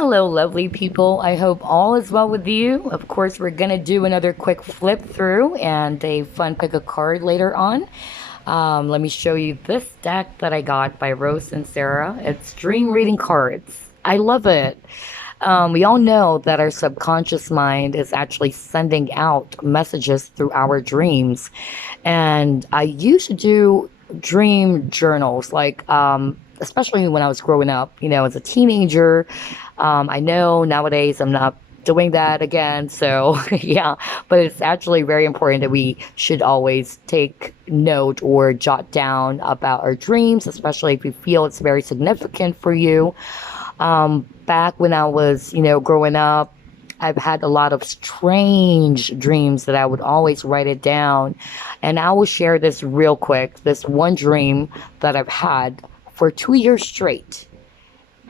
Hello, lovely people. I hope all is well with you. Of course, we're going to do another quick flip through and a fun pick a card later on. Let me show you this deck that I got by Rose and Sarah. It's dream reading cards. I love it. We all know that our subconscious mind is actually sending out messages through our dreams. And I used to do dream journals, especially when I was growing up, as a teenager. I know nowadays I'm not doing that again. So, yeah, but it's actually very important that we should always take note or jot down about our dreams, especially if you feel it's very significant for you. Back when I was, growing up, I've had a lot of strange dreams that I would always write it down. And I will share this real quick. This one dream that I've had for 2 years straight.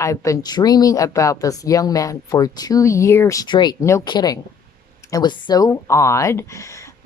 I've been dreaming about this young man for 2 years straight. No kidding. It was so odd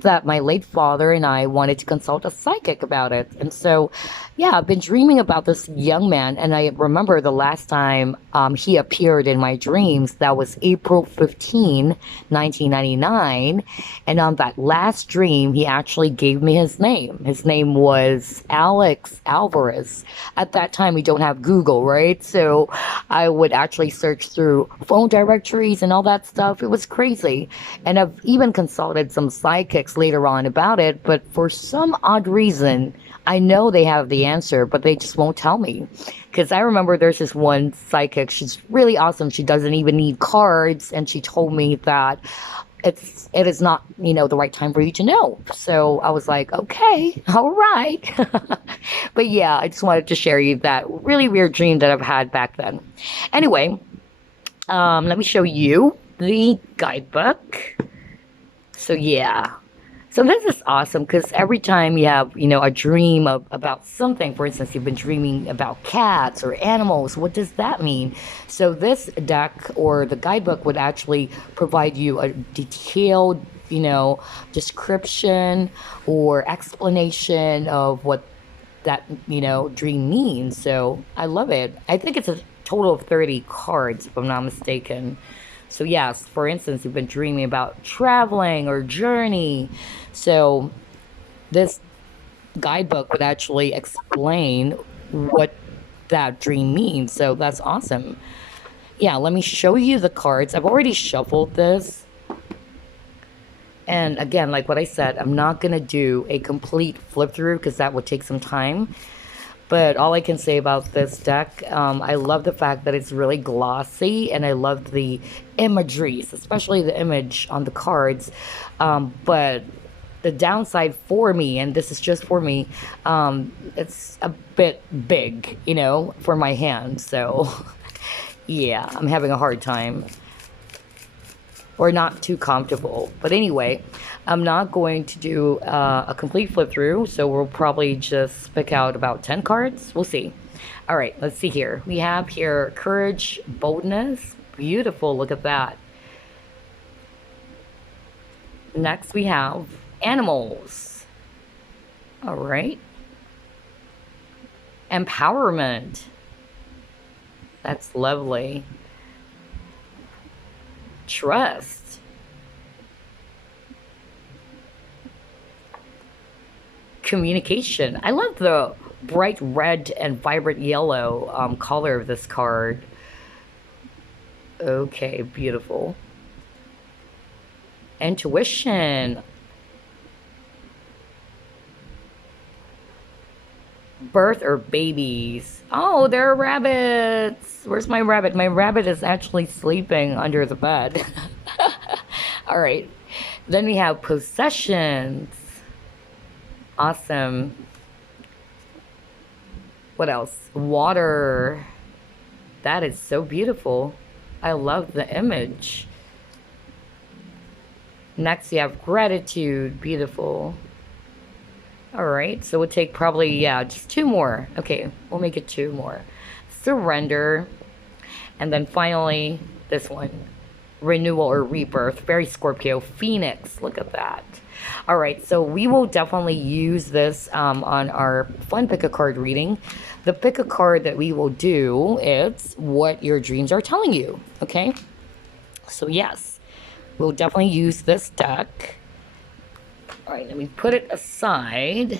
that my late father and I wanted to consult a psychic about it. And so, yeah, I've been dreaming about this young man. And I remember the last time he appeared in my dreams, that was April 15, 1999. And on that last dream, he actually gave me his name. His name was Alex Alvarez. At that time, we don't have Google, right? So I would actually search through phone directories and all that stuff. It was crazy. And I've even consulted some psychics later on about it, but for some odd reason, I know they have the answer, but they just won't tell me. Because I remember there's this one psychic, she's really awesome. She doesn't even need cards, and she told me that it is not, the right time for you to know. So I was like, okay, all right. But yeah, I just wanted to share you that really weird dream that I've had back then. Anyway, let me show you the guidebook. So yeah. So this is awesome because every time you have, a dream about something, for instance, you've been dreaming about cats or animals, what does that mean? So this deck or the guidebook would actually provide you a detailed, description or explanation of what that, dream means. So I love it. I think it's a total of 30 cards, if I'm not mistaken. So yes, for instance, you've been dreaming about traveling or journey. So this guidebook would actually explain what that dream means. So that's awesome. Yeah, let me show you the cards. I've already shuffled this. And again, like what I said, I'm not going to do a complete flip through because that would take some time. But all I can say about this deck, I love the fact that it's really glossy, and I love the imageries, especially the image on the cards. But the downside for me, and this is just for me, it's a bit big, for my hand. So yeah, I'm having a hard time. Or not too comfortable. But anyway, I'm not going to do a complete flip through, so we'll probably just pick out about 10 cards. We'll see. All right, let's see here. We have here courage, boldness. Beautiful, look at that. Next we have animals. All right. Empowerment. That's lovely. Trust. Communication. I love the bright red and vibrant yellow color of this card. Okay, beautiful. Intuition. Birth or babies. Oh, there are rabbits. Where's my rabbit? My rabbit is actually sleeping under the bed. All right. Then we have possessions. Awesome. What else? Water. That is so beautiful. I love the image. Next, we have gratitude. Beautiful. All right, so we'll take probably, yeah, just two more. Okay, we'll make it two more. Surrender. And then finally, this one. renewal or rebirth. Very Scorpio. Phoenix. Look at that. All right, so we will definitely use this on our fun pick a card reading. The pick a card that we will do is what your dreams are telling you. Okay, so yes, we'll definitely use this deck. All right, let me put it aside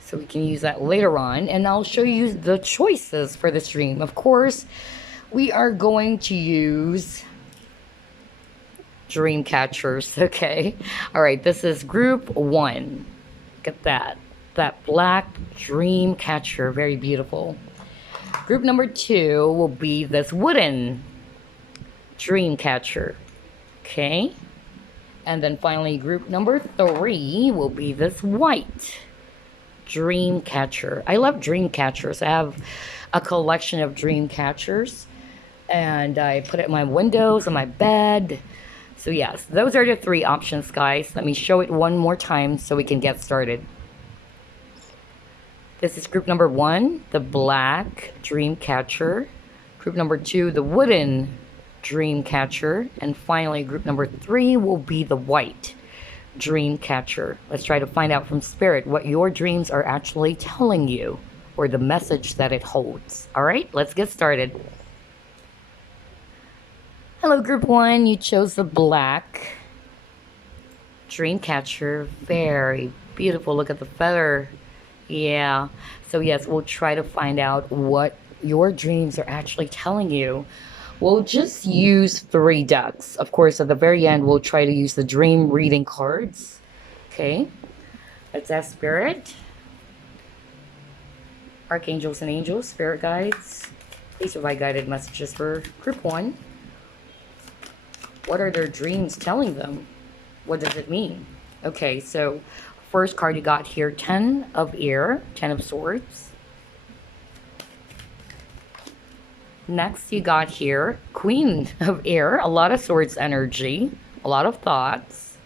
so we can use that later on, and I'll show you the choices for this dream. Of course, we are going to use dream catchers. Okay, all right, this is group 1. Look at that black dream catcher, very beautiful. Group number 2 will be this wooden dream catcher. Okay, and then finally group number 3 will be this white dream catcher. I love dream catchers. I have a collection of dream catchers, and I put it in my windows, on my bed. So yes, those are the 3 options, guys. Let me show it one more time so we can get started. This is group number 1, the black dream catcher. Group number 2, the wooden dream catcher. And finally, group number 3 will be the white dream catcher. Let's try to find out from Spirit what your dreams are actually telling you, or the message that it holds. All right, let's get started. Hello, group 1. You chose the black dream catcher. Very beautiful. Look at the feather. Yeah. So yes, we'll try to find out what your dreams are actually telling you. We'll just use 3 decks. Of course, at the very end, we'll try to use the dream reading cards. Okay. Let's ask Spirit. Archangels and angels, spirit guides, please provide guided messages for group 1. What are their dreams telling them? What does it mean? Okay, so first card you got here, 10 of Air, 10 of Swords. Next you got here, Queen of Air, a lot of Swords energy, a lot of thoughts.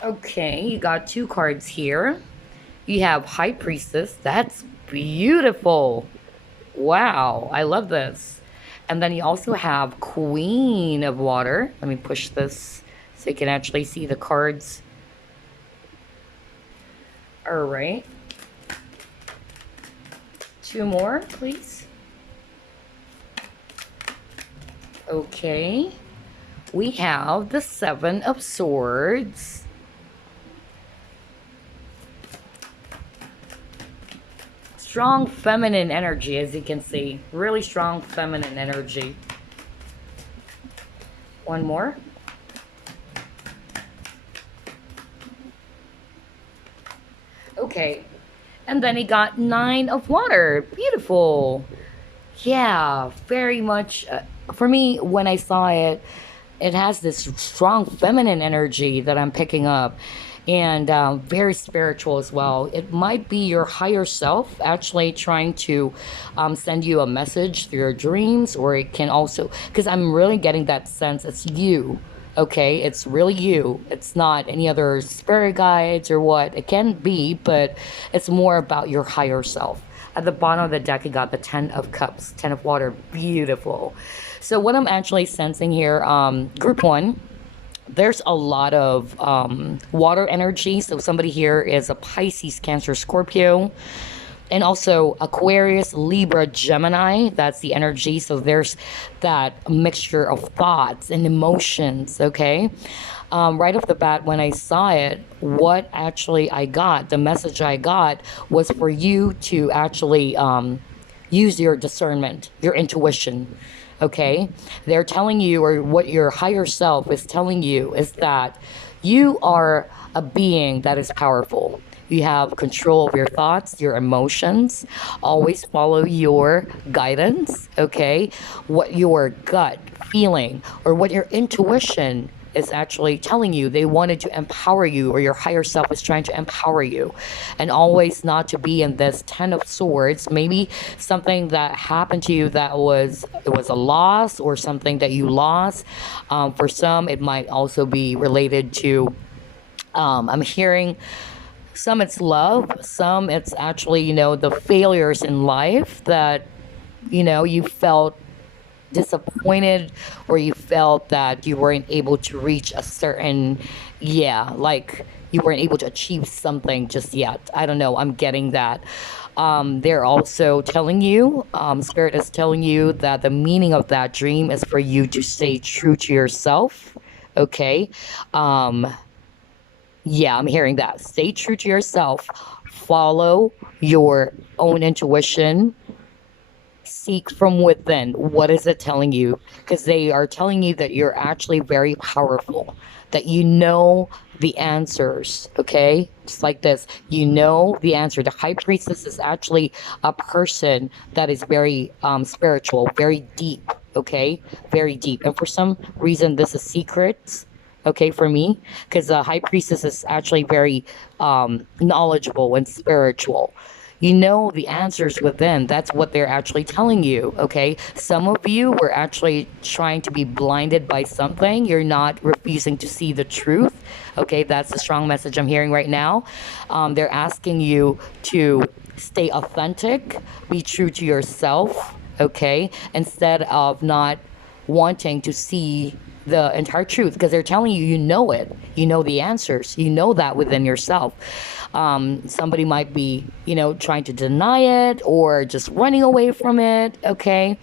Okay, you got 2 cards here. You have High Priestess. That's beautiful. Wow, I love this. And then you also have Queen of Water. Let me push this so you can actually see the cards. All right. 2 more, please. Okay. We have the 7 of Swords. Strong feminine energy, as you can see. Really strong feminine energy. 1 more. Okay. And then he got 9 of Water. Beautiful. Yeah, very much. For me, when I saw it, it has this strong feminine energy that I'm picking up. And very spiritual as well. It might be your higher self actually trying to send you a message through your dreams, or it can also, because I'm really getting that sense it's you, okay? It's really you. It's not any other spirit guides or what. It can be, but it's more about your higher self. At the bottom of the deck, you got the 10 of Cups, 10 of Water. Beautiful. So what I'm actually sensing here, group 1, there's a lot of water energy. So somebody here is a Pisces, Cancer, Scorpio, and also Aquarius, Libra, Gemini. That's the energy. So there's that mixture of thoughts and emotions. Okay. Right off the bat, when I saw it, what actually I got, the message I got was for you to actually use your discernment, your intuition. Okay, they're telling you, or what your higher self is telling you, is that you are a being that is powerful. You have control of your thoughts, your emotions. Always follow your guidance, okay? What your gut feeling or what your intuition is actually telling you. They wanted to empower you, or your higher self is trying to empower you, and always not to be in this 10 of Swords. Maybe something that happened to you that was a loss, or something that you lost. For some, it might also be related to I'm hearing Some it's love, some it's actually, the failures in life that, you felt disappointed, or you felt that you weren't able to reach a certain, yeah, like you weren't able to achieve something just yet. I don't know, I'm getting that. They're also telling you, spirit is telling you that the meaning of that dream is for you to stay true to yourself. Okay. um yeah, I'm hearing that. Stay true to yourself, follow your own intuition, seek from within. What is it telling you? Because they are telling you that you're actually very powerful, that you know the answers. Okay, just like this, you know the answer. The high priestess is actually a person that is very spiritual, very deep. Okay, very deep. And for some reason, this is secrets. Okay, for me, because the high priestess is actually very knowledgeable and spiritual. You know the answers within. That's what they're actually telling you. Okay, some of you were actually trying to be blinded by something. You're not refusing to see the truth. Okay, that's the strong message I'm hearing right now. They're asking you to stay authentic, be true to yourself. Okay, instead of not wanting to see the entire truth, because they're telling you, you know it, you know the answers, you know that within yourself. Somebody might be, trying to deny it or just running away from it. Okay,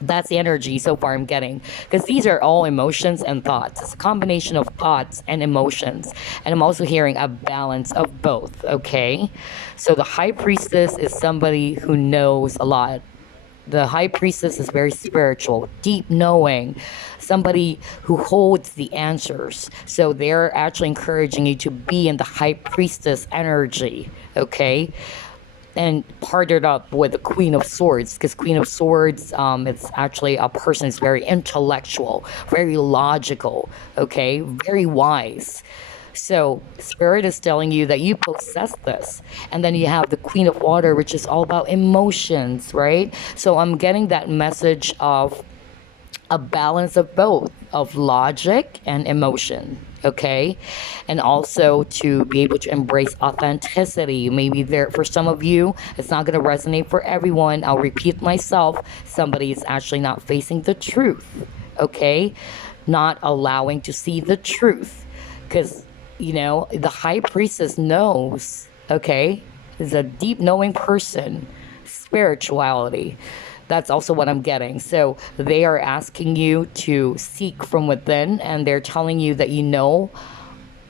that's the energy so far I'm getting, because these are all emotions and thoughts. It's a combination of thoughts and emotions, and I'm also hearing a balance of both. Okay, so the high priestess is somebody who knows a lot. The high priestess is very spiritual, deep knowing, somebody who holds the answers. So they're actually encouraging you to be in the high priestess energy. Okay, and partnered up with the Queen of Swords, because Queen of Swords, it's actually a person who's very intellectual, very logical. Okay, very wise. So spirit is telling you that you possess this. And then you have the Queen of Water, which is all about emotions, right? So I'm getting that message of a balance of both, of logic and emotion. Okay, and also to be able to embrace authenticity. Maybe there, for some of you, it's not going to resonate. For everyone, I'll repeat myself, somebody is actually not facing the truth. Okay, not allowing to see the truth, because the high priestess knows. Okay, is a deep knowing person, spirituality. That's also what I'm getting. So they are asking you to seek from within, and they're telling you that you know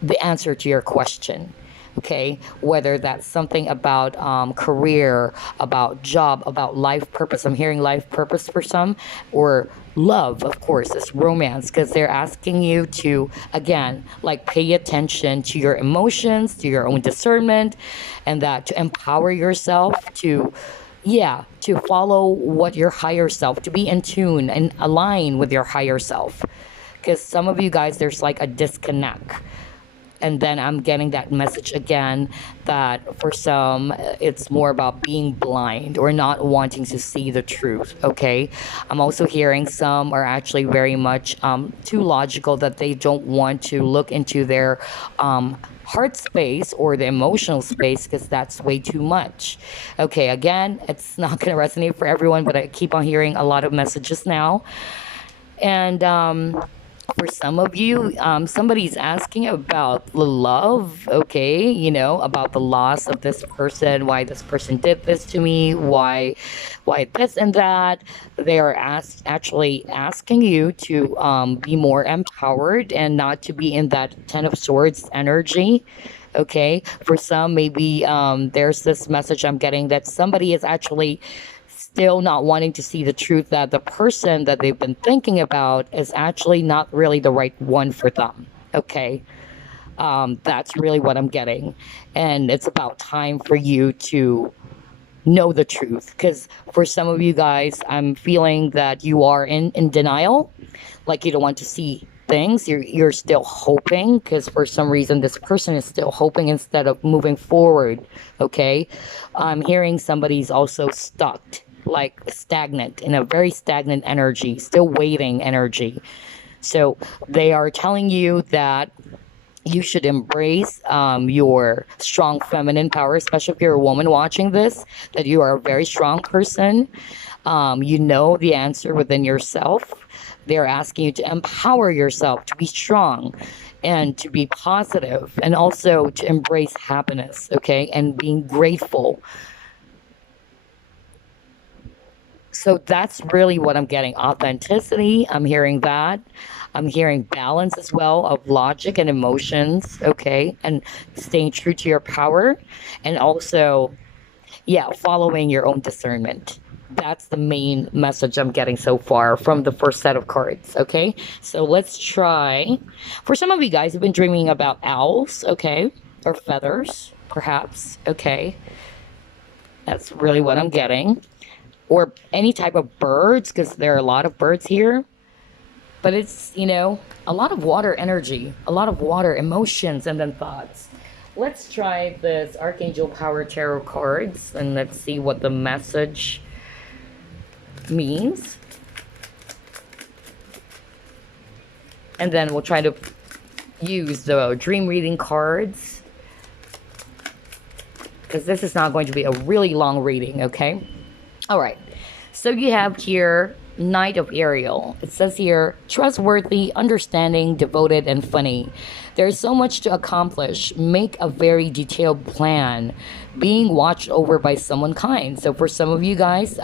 the answer to your question. Okay, whether that's something about career, about job, about life purpose. I'm hearing life purpose for some, or love, of course, it's romance, because they're asking you to, again, like, pay attention to your emotions, to your own discernment, and that to empower yourself to, yeah, to follow what your higher self, to be in tune and align with your higher self. Because some of you guys, there's like a disconnect. And then I'm getting that message again, that for some, it's more about being blind or not wanting to see the truth. Okay, I'm also hearing some are actually very much too logical, that they don't want to look into their heart space or the emotional space, because that's way too much. Okay, again, it's not going to resonate for everyone, but I keep on hearing a lot of messages now. And for some of you, somebody's asking about the love. Okay, about the loss of this person, why this person did this to me, why this and that. They are actually asking you to be more empowered and not to be in that Ten of Swords energy. Okay, for some, maybe there's this message I'm getting, that somebody is actually still not wanting to see the truth, that the person that they've been thinking about is actually not really the right one for them. Okay, that's really what I'm getting. And it's about time for you to know the truth, because for some of you guys, I'm feeling that you are in denial, like you don't want to see things. You're still hoping, because for some reason this person is still hoping instead of moving forward. Okay, I'm hearing somebody's also stuck, like stagnant, in a very stagnant energy, still waiting energy. So they are telling you that You should embrace your strong feminine power, especially if you're a woman watching this, that you are a very strong person. You know the answer within yourself. They're asking you to empower yourself, to be strong and to be positive, and also to embrace happiness, okay, and being grateful. So that's really what I'm getting. Authenticity, I'm hearing that. I'm hearing balance as well of logic and emotions, okay, and staying true to your power, and also, yeah, following your own discernment. That's the main message I'm getting so far from the first set of cards, okay? So let's try. For some of you guys who've been dreaming about owls, okay, or feathers, perhaps, okay, that's really what I'm getting, or any type of birds, because there are a lot of birds here. But it's, a lot of water energy, a lot of water emotions, and then thoughts. Let's try this Archangel Power Tarot cards and let's see what the message means. And then we'll try to use the dream reading cards, because this is not going to be a really long reading, okay? All right. So you have here Knight of Ariel. It says here, trustworthy, understanding, devoted, and funny. There's so much to accomplish. Make a very detailed plan. Being watched over by someone kind. So for some of you guys,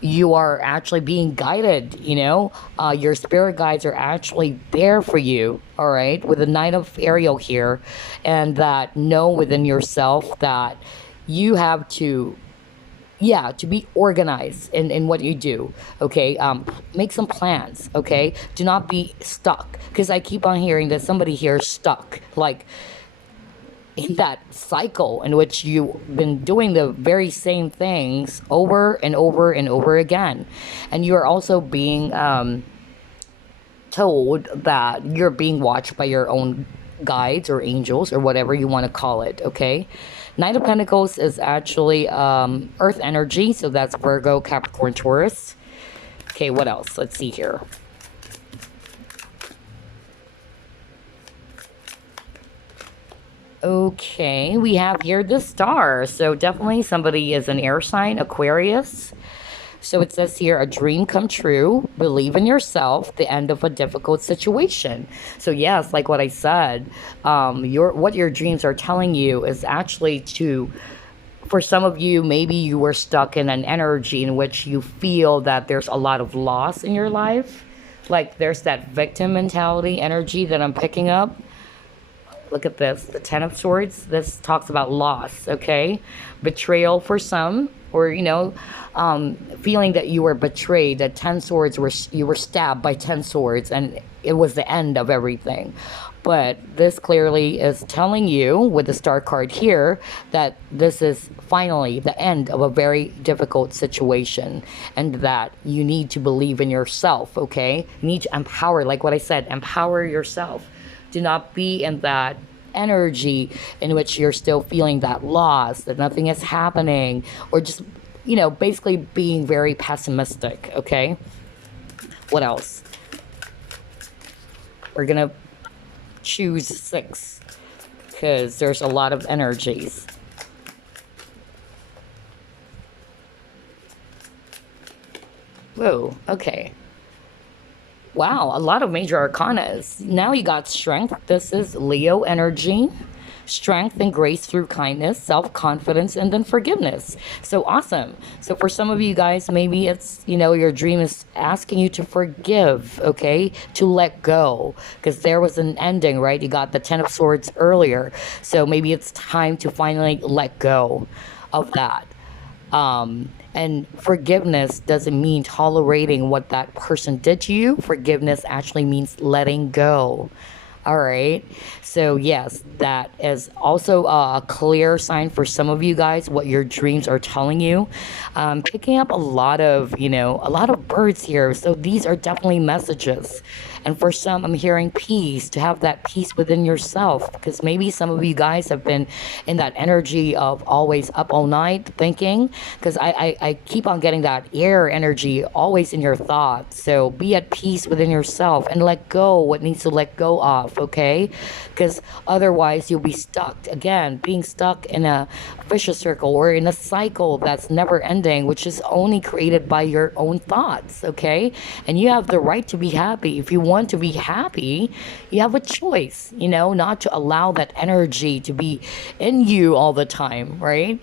you are actually being guided, your spirit guides are actually there for you, all right, with the Knight of Ariel here, and that know within yourself that you have to, yeah, to be organized in what you do, okay? Make some plans, okay? Do not be stuck, because I keep on hearing that somebody here is stuck, like in that cycle in which you've been doing the very same things over and over and over again. And you are also being told that you're being watched by your own guides or angels or whatever you want to call it, okay? Knight of Pentacles is actually earth energy, so that's Virgo, Capricorn, Taurus. Okay, what else? Let's see here. Okay, we have here the star. So definitely somebody is an air sign, Aquarius. So it says here, a dream come true, believe in yourself, the end of a difficult situation. So yes, like what I said, what your dreams are telling you is actually to, for some of you, maybe you were stuck in an energy in which you feel that there's a lot of loss in your life. Like there's that victim mentality energy that I'm picking up. Look at this, the Ten of Swords. This talks about loss, okay? Betrayal for some, or, feeling that you were betrayed, that 10 swords you were stabbed by 10 swords, and it was the end of everything. But this clearly is telling you, with the star card here, that this is finally the end of a very difficult situation, and that you need to believe in yourself, okay? You need to empower, like what I said, empower yourself. Do not be in that energy in which you're still feeling that loss, that nothing is happening, or just, basically being very pessimistic, okay? What else? We're gonna choose 6 because there's a lot of energies. Whoa, okay. Wow, a lot of major arcanas. Now you got strength. This is Leo energy. Strength and grace through kindness, self-confidence, and then forgiveness. So awesome. So for some of you guys, maybe it's, your dream is asking you to forgive, okay? To let go. Because there was an ending, right? You got the Ten of Swords earlier. So maybe it's time to finally let go of that. And forgiveness doesn't mean tolerating what that person did to you. Forgiveness actually means letting go. All right. So yes, that is also a clear sign for some of you guys what your dreams are telling you. Picking up a lot of, a lot of birds here. So these are definitely messages. And for some, I'm hearing peace, to have that peace within yourself, because maybe some of you guys have been in that energy of always up all night thinking, because I keep on getting that air energy always in your thoughts. So be at peace within yourself and let go what needs to let go of. okay? Because otherwise you'll be stuck. Again, being stuck in a vicious circle or in a cycle that's never ending, which is only created by your own thoughts, okay? And you have the right to be happy. If you want to be happy, you have a choice, you know, not to allow that energy to be in you all the time, right?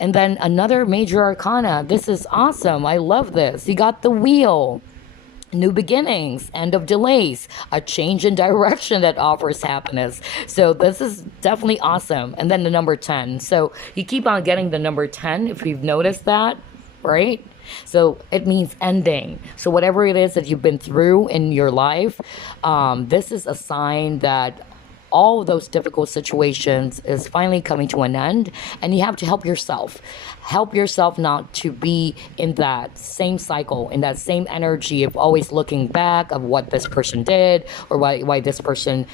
And then another major arcana. This is awesome. I love this. You got the wheel. New beginnings, end of delays, a change in direction that offers happiness. So this is definitely awesome. And then the number 10. So you keep on getting the number 10 if you've noticed that, right? So it means ending. So whatever it is that you've been through in your life, this is a sign that all of those difficult situations is finally coming to an end, and you have to help yourself not to be in that same cycle, in that same energy of always looking back of what this person did, or why this person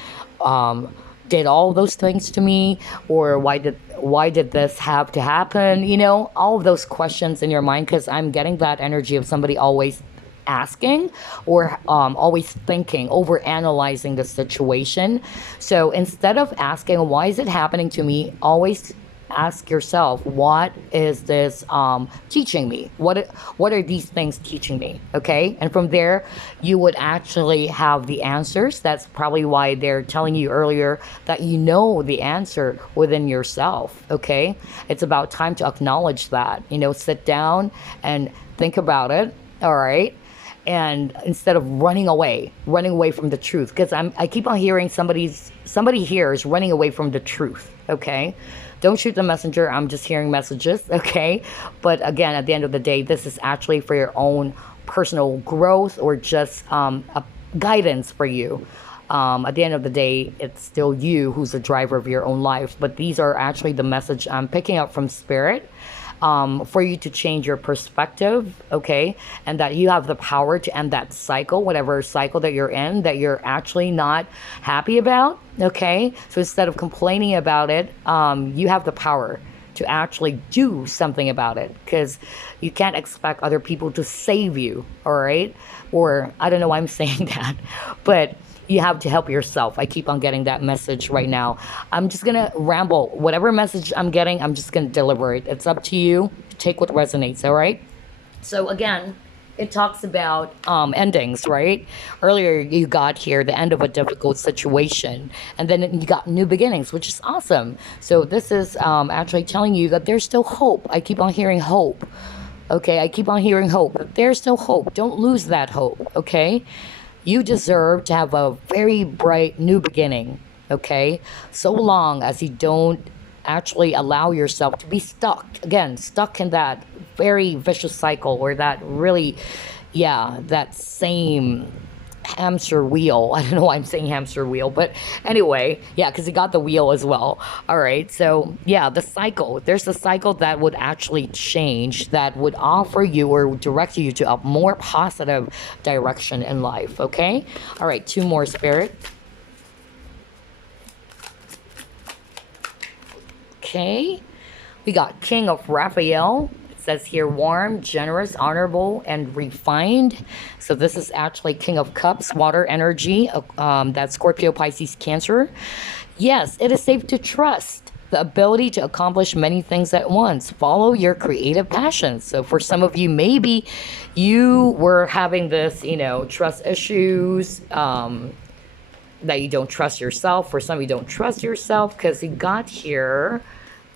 did all those things to me, or why did this have to happen, you know, all of those questions in your mind, because I'm getting that energy of somebody always asking, or always thinking, over analyzing the situation. So instead of asking why is it happening to me, always ask yourself, what is this teaching me? What are these things teaching me? Okay, and from there you would actually have the answers. That's probably why they're telling you earlier that you know the answer within yourself. Okay, it's about time to acknowledge that, you know, sit down and think about it. All right. And instead of running away from the truth, because I keep on hearing somebody here is running away from the truth. Okay, don't shoot the messenger. I'm just hearing messages. Okay, but again, at the end of the day, this is actually for your own personal growth, or just a guidance for you. At the end of the day, it's still you who's the driver of your own life. But these are actually the message I'm picking up from Spirit. For you to change your perspective, okay, and that you have the power to end that cycle, whatever cycle that you're in, that you're actually not happy about, okay? So instead of complaining about it, you have the power to actually do something about it, because you can't expect other people to save you, all right? Or I don't know why I'm saying that, but you have to help yourself. I keep on getting that message right now. I'm just gonna ramble. Whatever message I'm getting, I'm just gonna deliver it. It's up to you. Take what resonates, all right? So again, it talks about endings, right? Earlier you got here the end of a difficult situation, and then you got new beginnings, which is awesome. So this is actually telling you that there's still hope. I keep on hearing hope. Okay, I keep on hearing hope. There's still hope. Don't lose that hope, okay? You deserve to have a very bright new beginning, okay? So long as you don't actually allow yourself to be stuck in that very vicious cycle, or that really, yeah, that same hamster wheel. I don't know why I'm saying hamster wheel, but anyway, yeah, because you got the wheel as well. All right, so yeah, the cycle. There's a cycle that would actually change, that would offer you or direct you to a more positive direction in life. Okay, all right, 2 more, Spirit. Okay, we got King of Raphael. Says here, warm, generous, honorable, and refined. So this is actually King of Cups, water energy, that's Scorpio, Pisces, Cancer. Yes, it is safe to trust the ability to accomplish many things at once. Follow your creative passions. So for some of you, maybe you were having this, you know, trust issues, that you don't trust yourself. For some, you don't trust yourself because you got here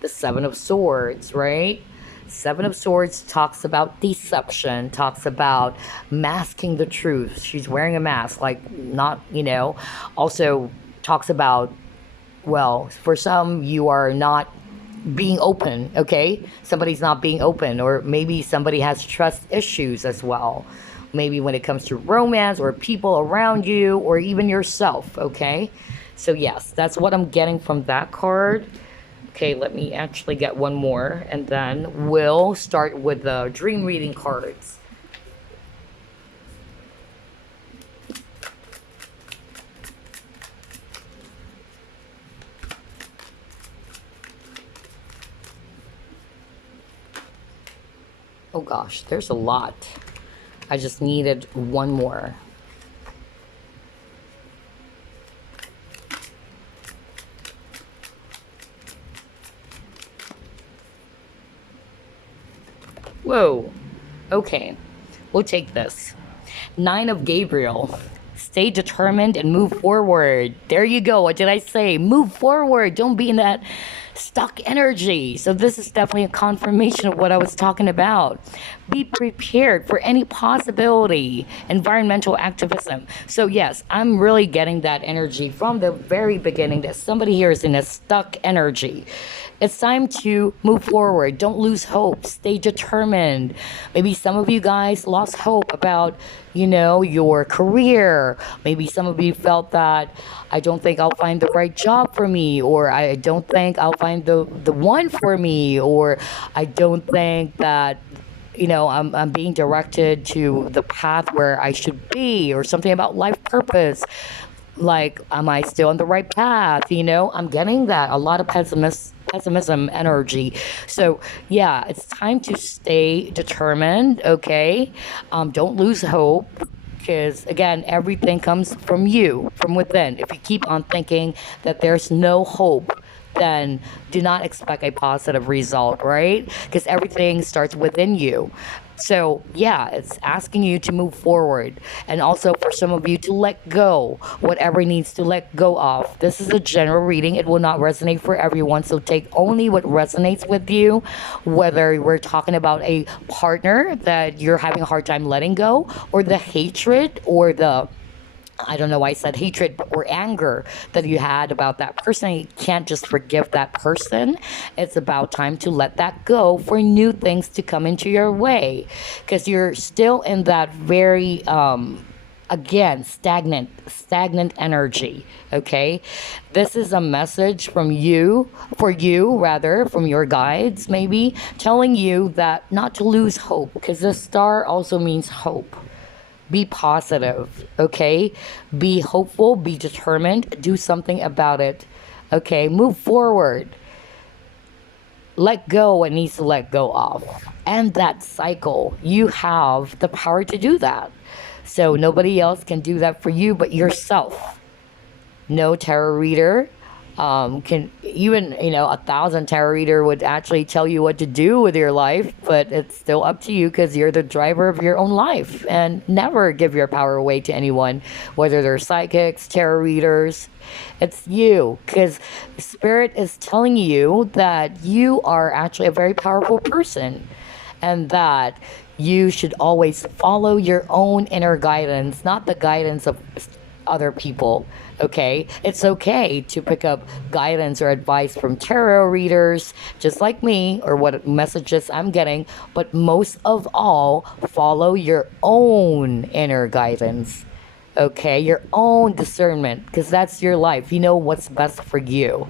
the 7 of Swords, right? 7 of Swords talks about deception, talks about masking the truth. She's wearing a mask, like not, you know, also talks about, well, for some, you are not being open, okay? Somebody's not being open, or maybe somebody has trust issues as well. Maybe when it comes to romance or people around you, or even yourself, okay? So yes, that's what I'm getting from that card. Okay, let me actually get one more, and then we'll start with the dream reading cards. Oh gosh, there's a lot. I just needed one more. Whoa. Okay. We'll take this. Nine of Gabriel. Stay determined and move forward. There you go. What did I say? Move forward. Don't be in that stuck energy. So this is definitely a confirmation of what I was talking about. Be prepared for any possibility. Environmental activism. So yes, I'm really getting that energy from the very beginning that somebody here is in a stuck energy. It's time to move forward. Don't lose hope. Stay determined. Maybe some of you guys lost hope about, your career. Maybe some of you felt that I don't think I'll find the right job for me, or I don't think I'll find the one for me, or I don't think that I'm being directed to the path where I should be, or something about life purpose. Like, am I still on the right path? I'm getting that a lot of pessimism energy. So yeah, it's time to stay determined. Okay, don't lose hope. Because again, everything comes from you, from within. If you keep on thinking that there's no hope, then do not expect a positive result, right? Because everything starts within you. So, yeah, it's asking you to move forward. And also for some of you to let go whatever needs to let go of. This is a general reading. It will not resonate for everyone. So take only what resonates with you, whether we're talking about a partner that you're having a hard time letting go, or the hatred, or the I don't know why I said hatred or anger that you had about that person. You can't just forgive that person. It's about time to let that go for new things to come into your way. Because you're still in that very, again, stagnant energy. Okay? This is a message from you, for you rather, from your guides maybe, telling you that not to lose hope. Because the star also means hope. Be positive, okay? Be hopeful, be determined, do something about it, okay? Move forward. Let go what needs to let go of. End that cycle. You have the power to do that. So nobody else can do that for you but yourself. No tarot reader can even 1,000 tarot reader would actually tell you what to do with your life, but it's still up to you because you're the driver of your own life. And never give your power away to anyone, whether they're psychics, tarot readers. It's you, because spirit is telling you that you are actually a very powerful person, and that you should always follow your own inner guidance, not the guidance of other people. Okay, it's okay to pick up guidance or advice from tarot readers just like me, or what messages I'm getting, but most of all, follow your own inner guidance. Okay, your own discernment, because that's your life. You know what's best for you.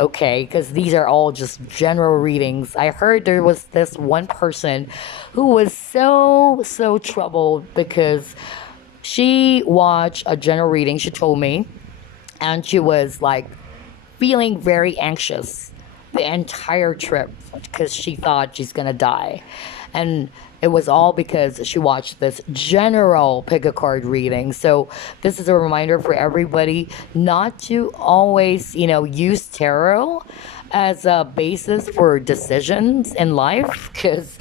Okay, because these are all just general readings. I heard there was this one person who was so troubled because she watched a general reading, she told me, and she was like feeling very anxious the entire trip because she thought she's gonna die. And it was all because she watched this general pick a card reading. So this is a reminder for everybody not to always, use tarot as a basis for decisions in life, because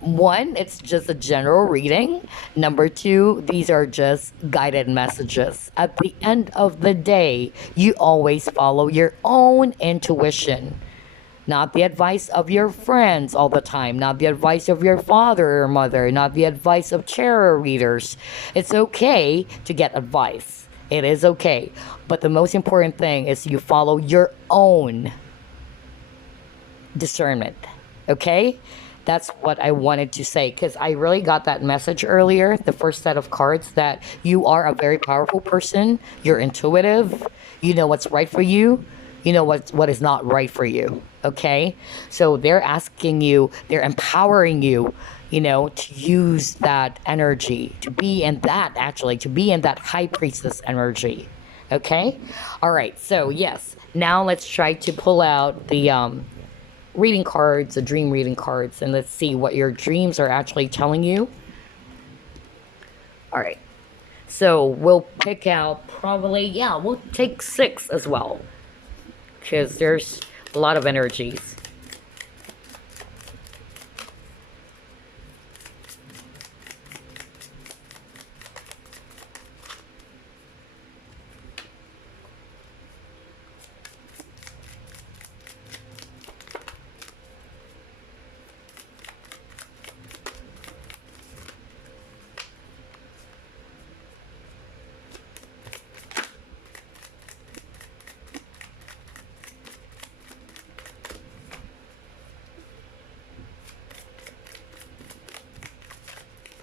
one, it's just a general reading. Number two, these are just guided messages. At the end of the day, you always follow your own intuition, not the advice of your friends all the time, not the advice of your father or mother, not the advice of tarot readers. It's okay to get advice. It is okay. But the most important thing is you follow your own discernment. Okay? That's what I wanted to say, because I really got that message earlier, the first set of cards, that you are a very powerful person. You're intuitive. You know what's right for you. You know what is not right for you. Okay? So they're asking you, they're empowering you, to use that energy, to be in that high priestess energy. Okay? All right. So yes, now let's try to pull out the reading cards, the dream reading cards, and let's see what your dreams are actually telling you. All right, so we'll pick out we'll take 6 as well, because there's a lot of energies.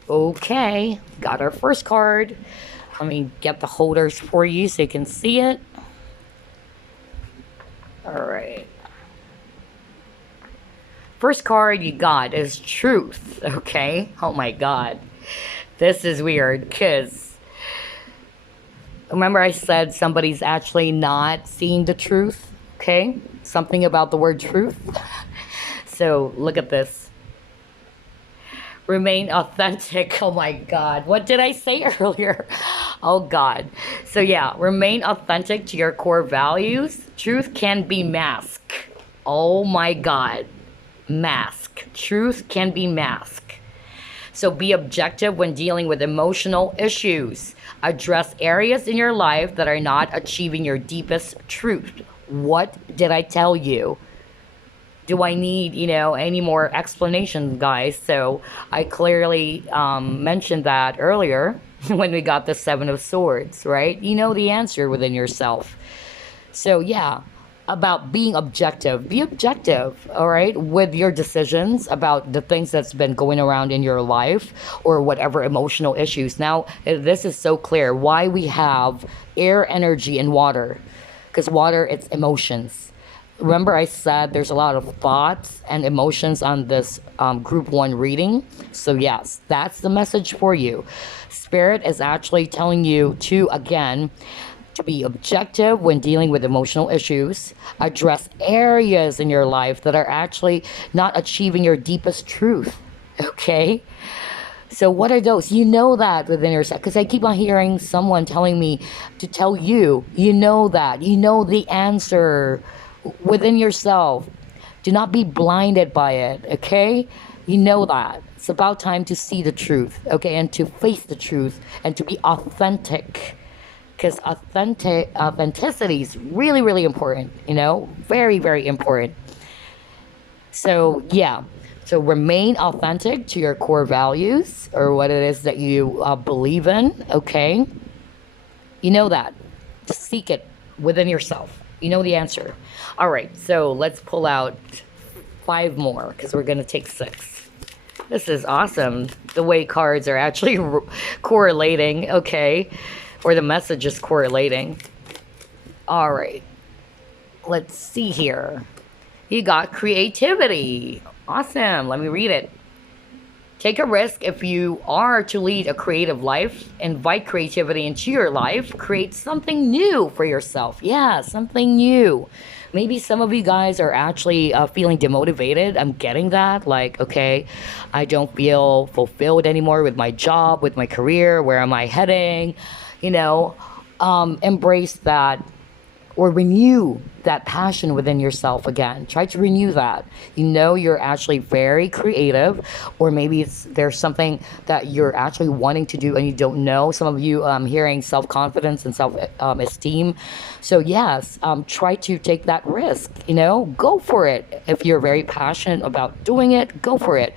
Okay, got our first card. Let me get the holders for you so you can see it. All right. First card you got is truth. Okay. Oh my God. This is weird because remember I said somebody's actually not seeing the truth. Okay. Something about the word truth. So look at this. Remain authentic. Oh my God. What did I say earlier? Oh God. So yeah, remain authentic to your core values. Truth can be masked. Oh my God. Mask. Truth can be masked. So be objective when dealing with emotional issues. Address areas in your life that are not achieving your deepest truth. What did I tell you? Do I need, any more explanations, guys? So I clearly mentioned that earlier when we got the Seven of Swords, right? You know the answer within yourself. So yeah, about being objective. Be objective, all right, with your decisions about the things that's been going around in your life or whatever emotional issues. Now, this is so clear why we have air, energy, and water. Because water, it's emotions. Remember I said there's a lot of thoughts and emotions on this group 1 reading. So yes, that's the message for you. Spirit is actually telling you to, again, to be objective when dealing with emotional issues. Address areas in your life that are actually not achieving your deepest truth. Okay? So what are those? You know that within yourself. Because I keep on hearing someone telling me to tell you, you know that. You know the answer within yourself. Do not be blinded by it, okay? You know that. It's about time to see the truth, okay? And to face the truth and to be authentic. Because authenticity is really, really important, Very, very important. So, yeah. So remain authentic to your core values or what it is that you believe in, okay? You know that. Just seek it within yourself. You know the answer. All right, so let's pull out 5 more because we're going to take 6. This is awesome. The way cards are actually correlating, okay? Or the message is correlating. All right. Let's see here. You got creativity. Awesome. Let me read it. Take a risk if you are to lead a creative life. Invite creativity into your life. Create something new for yourself. Yeah, something new. Maybe some of you guys are actually feeling demotivated. I'm getting that. Like, okay, I don't feel fulfilled anymore with my job, with my career. Where am I heading? Embrace that or renew that passion within yourself again. Try to renew that. You're actually very creative, or maybe there's something that you're actually wanting to do and you don't know. Some of you hearing self-confidence and self-esteem. So yes, try to take that risk, go for it. If you're very passionate about doing it, go for it.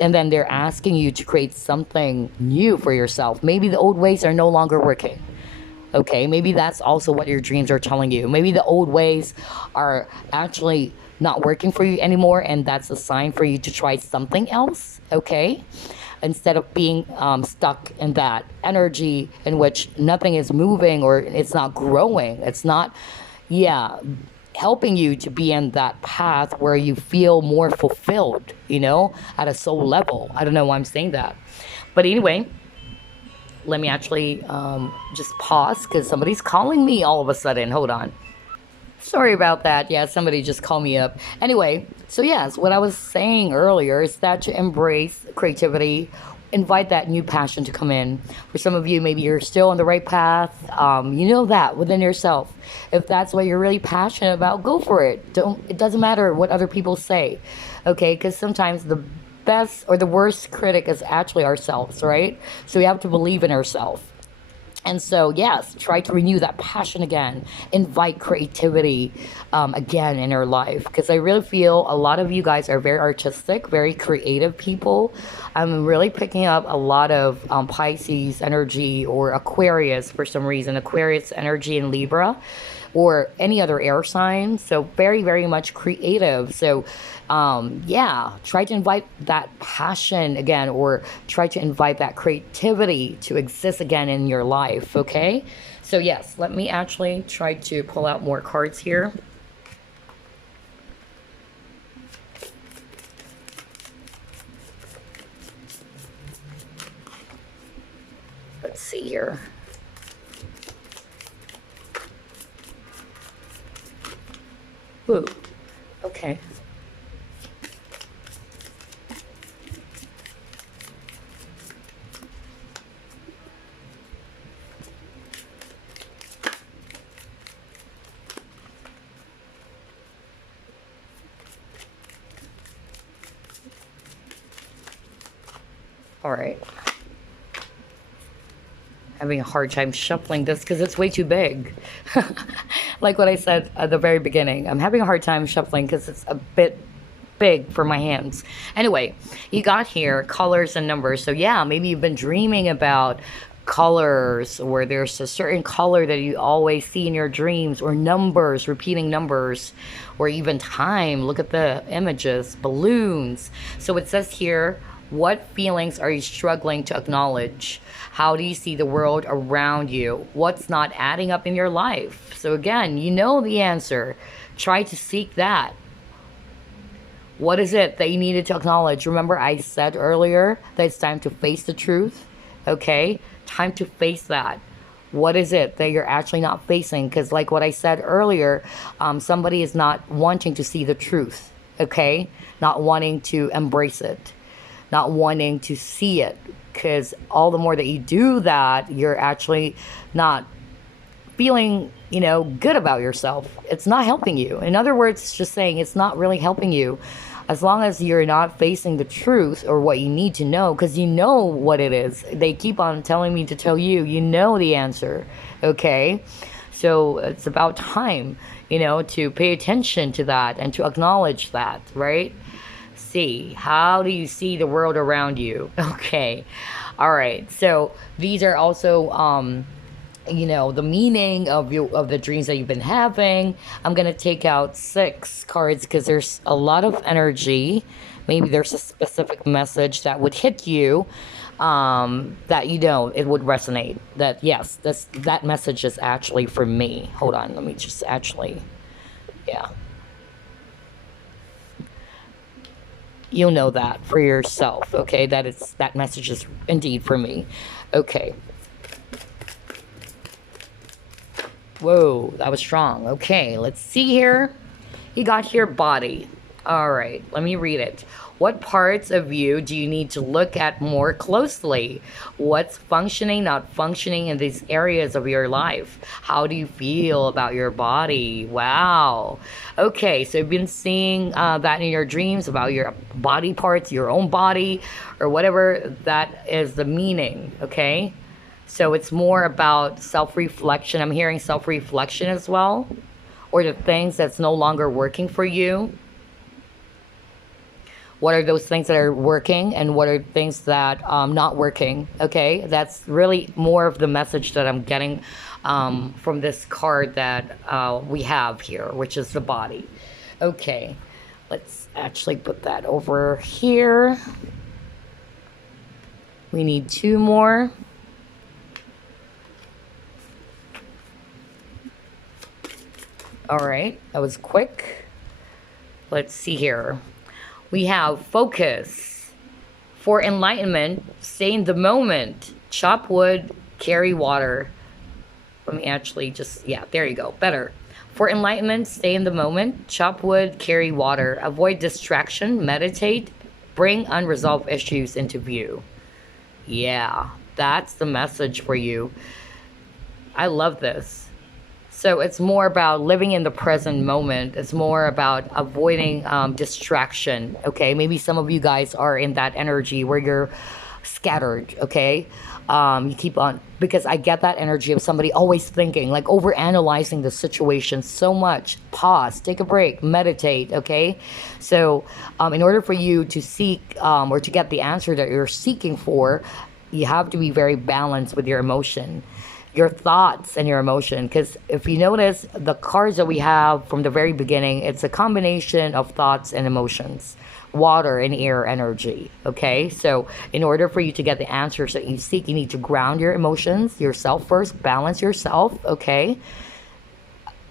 And then they're asking you to create something new for yourself. Maybe the old ways are no longer working. Okay, maybe that's also what your dreams are telling you. Maybe the old ways are actually not working for you anymore, and that's a sign for you to try something else, okay? Instead of being stuck in that energy in which nothing is moving or it's not growing. It's not, helping you to be in that path where you feel more fulfilled, at a soul level. I don't know why I'm saying that. But anyway, let me actually just pause because somebody's calling me all of a sudden. Hold on. Sorry about that. Yeah, somebody just called me up. Anyway, so yes, what I was saying earlier is that to embrace creativity, invite that new passion to come in. For some of you, maybe you're still on the right path. You know that within yourself. If that's what you're really passionate about, go for it. It doesn't matter what other people say, okay? Because sometimes the best or the worst critic is actually ourselves, right? So we have to believe in ourselves. And so, yes, try to renew that passion again. Invite creativity again in your life. Because I really feel a lot of you guys are very artistic, very creative people. I'm really picking up a lot of Pisces energy or Aquarius for some reason. Aquarius energy in Libra. or any other air sign. So very, very much creative. So yeah, try to invite that passion again, or try to invite that creativity to exist again in your life. Okay, so yes, let me actually try to pull out more cards here. Let's see here. Ooh, okay. All right. Having a hard time shuffling this because it's way too big. Like what I said at the very beginning, I'm having a hard time shuffling because it's a bit big for my hands. Anyway, you got here colors and numbers. So yeah, maybe you've been dreaming about colors, or there's a certain color that you always see in your dreams, or numbers, repeating numbers, or even time. Look at the images, balloons. So it says here, what feelings are you struggling to acknowledge? How do you see the world around you? What's not adding up in your life? So again, you know the answer. Try to seek that. What is it that you needed to acknowledge? Remember I said earlier that it's time to face the truth? Okay, time to face that. What is it that you're actually not facing? Because like what I said earlier, somebody is not wanting to see the truth. Okay, not wanting to embrace it, not wanting to see it, because all the more that you do that, you're actually not feeling, good about yourself. It's not helping you. In other words, it's just saying it's not really helping you. As long as you're not facing the truth or what you need to know, because you know what it is. They keep on telling me to tell you, you know the answer. Okay? So it's about time, to pay attention to that and to acknowledge that, right? See, how do you see the world around you? Okay. All right. So these are also the meaning of the dreams that you've been having. I'm gonna take out 6 cards because there's a lot of energy. Maybe there's a specific message that would hit you, that it would resonate. That yes, that message is actually for me. Hold on, let me just actually, yeah. You'll know that for yourself, okay? That message is indeed for me. Okay. Whoa, that was strong. Okay, let's see here. You got here body. All right, let me read it. What parts of you do you need to look at more closely? What's functioning, not functioning in these areas of your life? How do you feel about your body? Wow. Okay, so you've been seeing that in your dreams about your body parts, your own body, or whatever that is the meaning, okay? So it's more about self-reflection. I'm hearing self-reflection as well, or the things that's no longer working for you. What are those things that are working, and what are things that not working? Okay, that's really more of the message that I'm getting from this card that we have here, which is the body. Okay, let's actually put that over here. We need 2 more. All right, that was quick. Let's see here. We have focus. For enlightenment, stay in the moment. Chop wood, carry water. Let me actually just, yeah, there you go. Better. For enlightenment, stay in the moment. Chop wood, carry water. Avoid distraction, meditate. Bring unresolved issues into view. Yeah, that's the message for you. I love this. So it's more about living in the present moment. It's more about avoiding distraction, okay? Maybe some of you guys are in that energy where you're scattered, okay? You keep on, because I get that energy of somebody always thinking, like over-analyzing the situation so much. Pause, take a break, meditate, okay? So in order for you to seek or to get the answer that you're seeking for, you have to be very balanced with your emotion. your thoughts and your emotion. Because if you notice, the cards that we have from the very beginning, it's a combination of thoughts and emotions, water and air energy. Okay, so in order for you to get the answers that you seek, you need to ground your emotions, yourself first, balance yourself. Okay,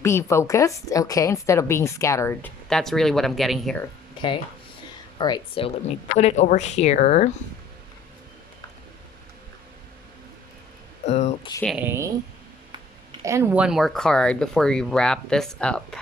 be focused. Okay, instead of being scattered. That's really what I'm getting here. Okay, all right, so let me put it over here. Okay. And one more card before we wrap this up.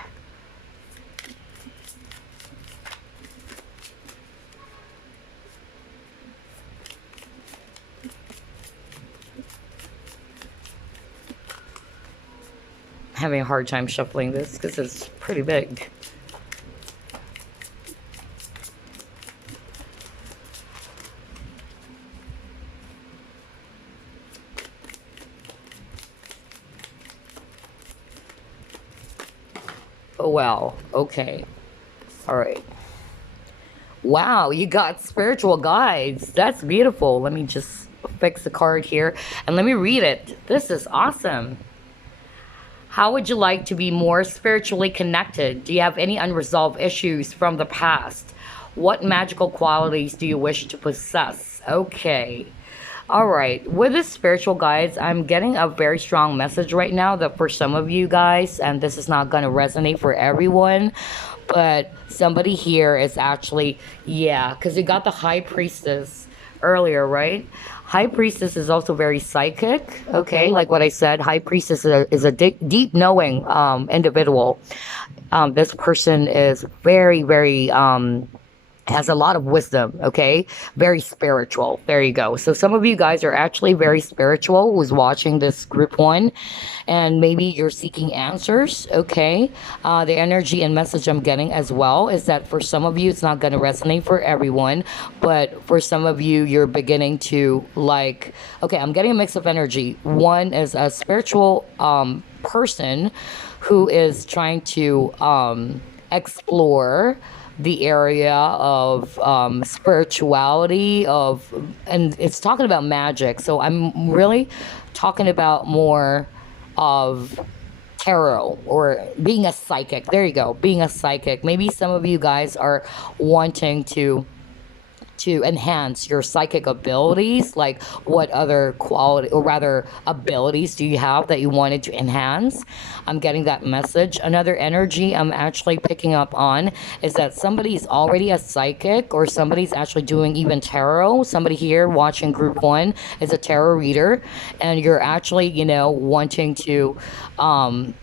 Having a hard time shuffling this because it's pretty big. Oh, wow. Okay. All right. Wow, you got spiritual guides. That's beautiful. Let me just fix the card here and let me read it. This is awesome. How would you like to be more spiritually connected? Do you have any unresolved issues from the past? What magical qualities do you wish to possess? Okay. All right. With the spiritual guides, I'm getting a very strong message right now that for some of you guys, and this is not going to resonate for everyone, but somebody here is actually, yeah, because you got the high priestess earlier, right? High priestess is also very psychic. Okay, like what I said, high priestess is a deep knowing individual. This person is very, very has a lot of wisdom. Okay, very spiritual. There you go. So some of you guys are actually very spiritual who's watching this group one, and maybe you're seeking answers. Okay, the energy and message I'm getting as well is that for some of you it's not going to resonate for everyone, but for some of you you're beginning to like, okay, I'm getting a mix of energy. One is a spiritual person who is trying to explore the area of spirituality of, and it's talking about magic, so I'm really talking about more of tarot or being a psychic. There you go, being a psychic. Maybe some of you guys are wanting to enhance your psychic abilities. Like, what other quality, or rather abilities, do you have that you wanted to enhance? I'm getting that message. Another energy I'm actually picking up on is that somebody's already a psychic, or somebody's actually doing even tarot. Somebody here watching group one is a tarot reader, and you're actually, you know, wanting to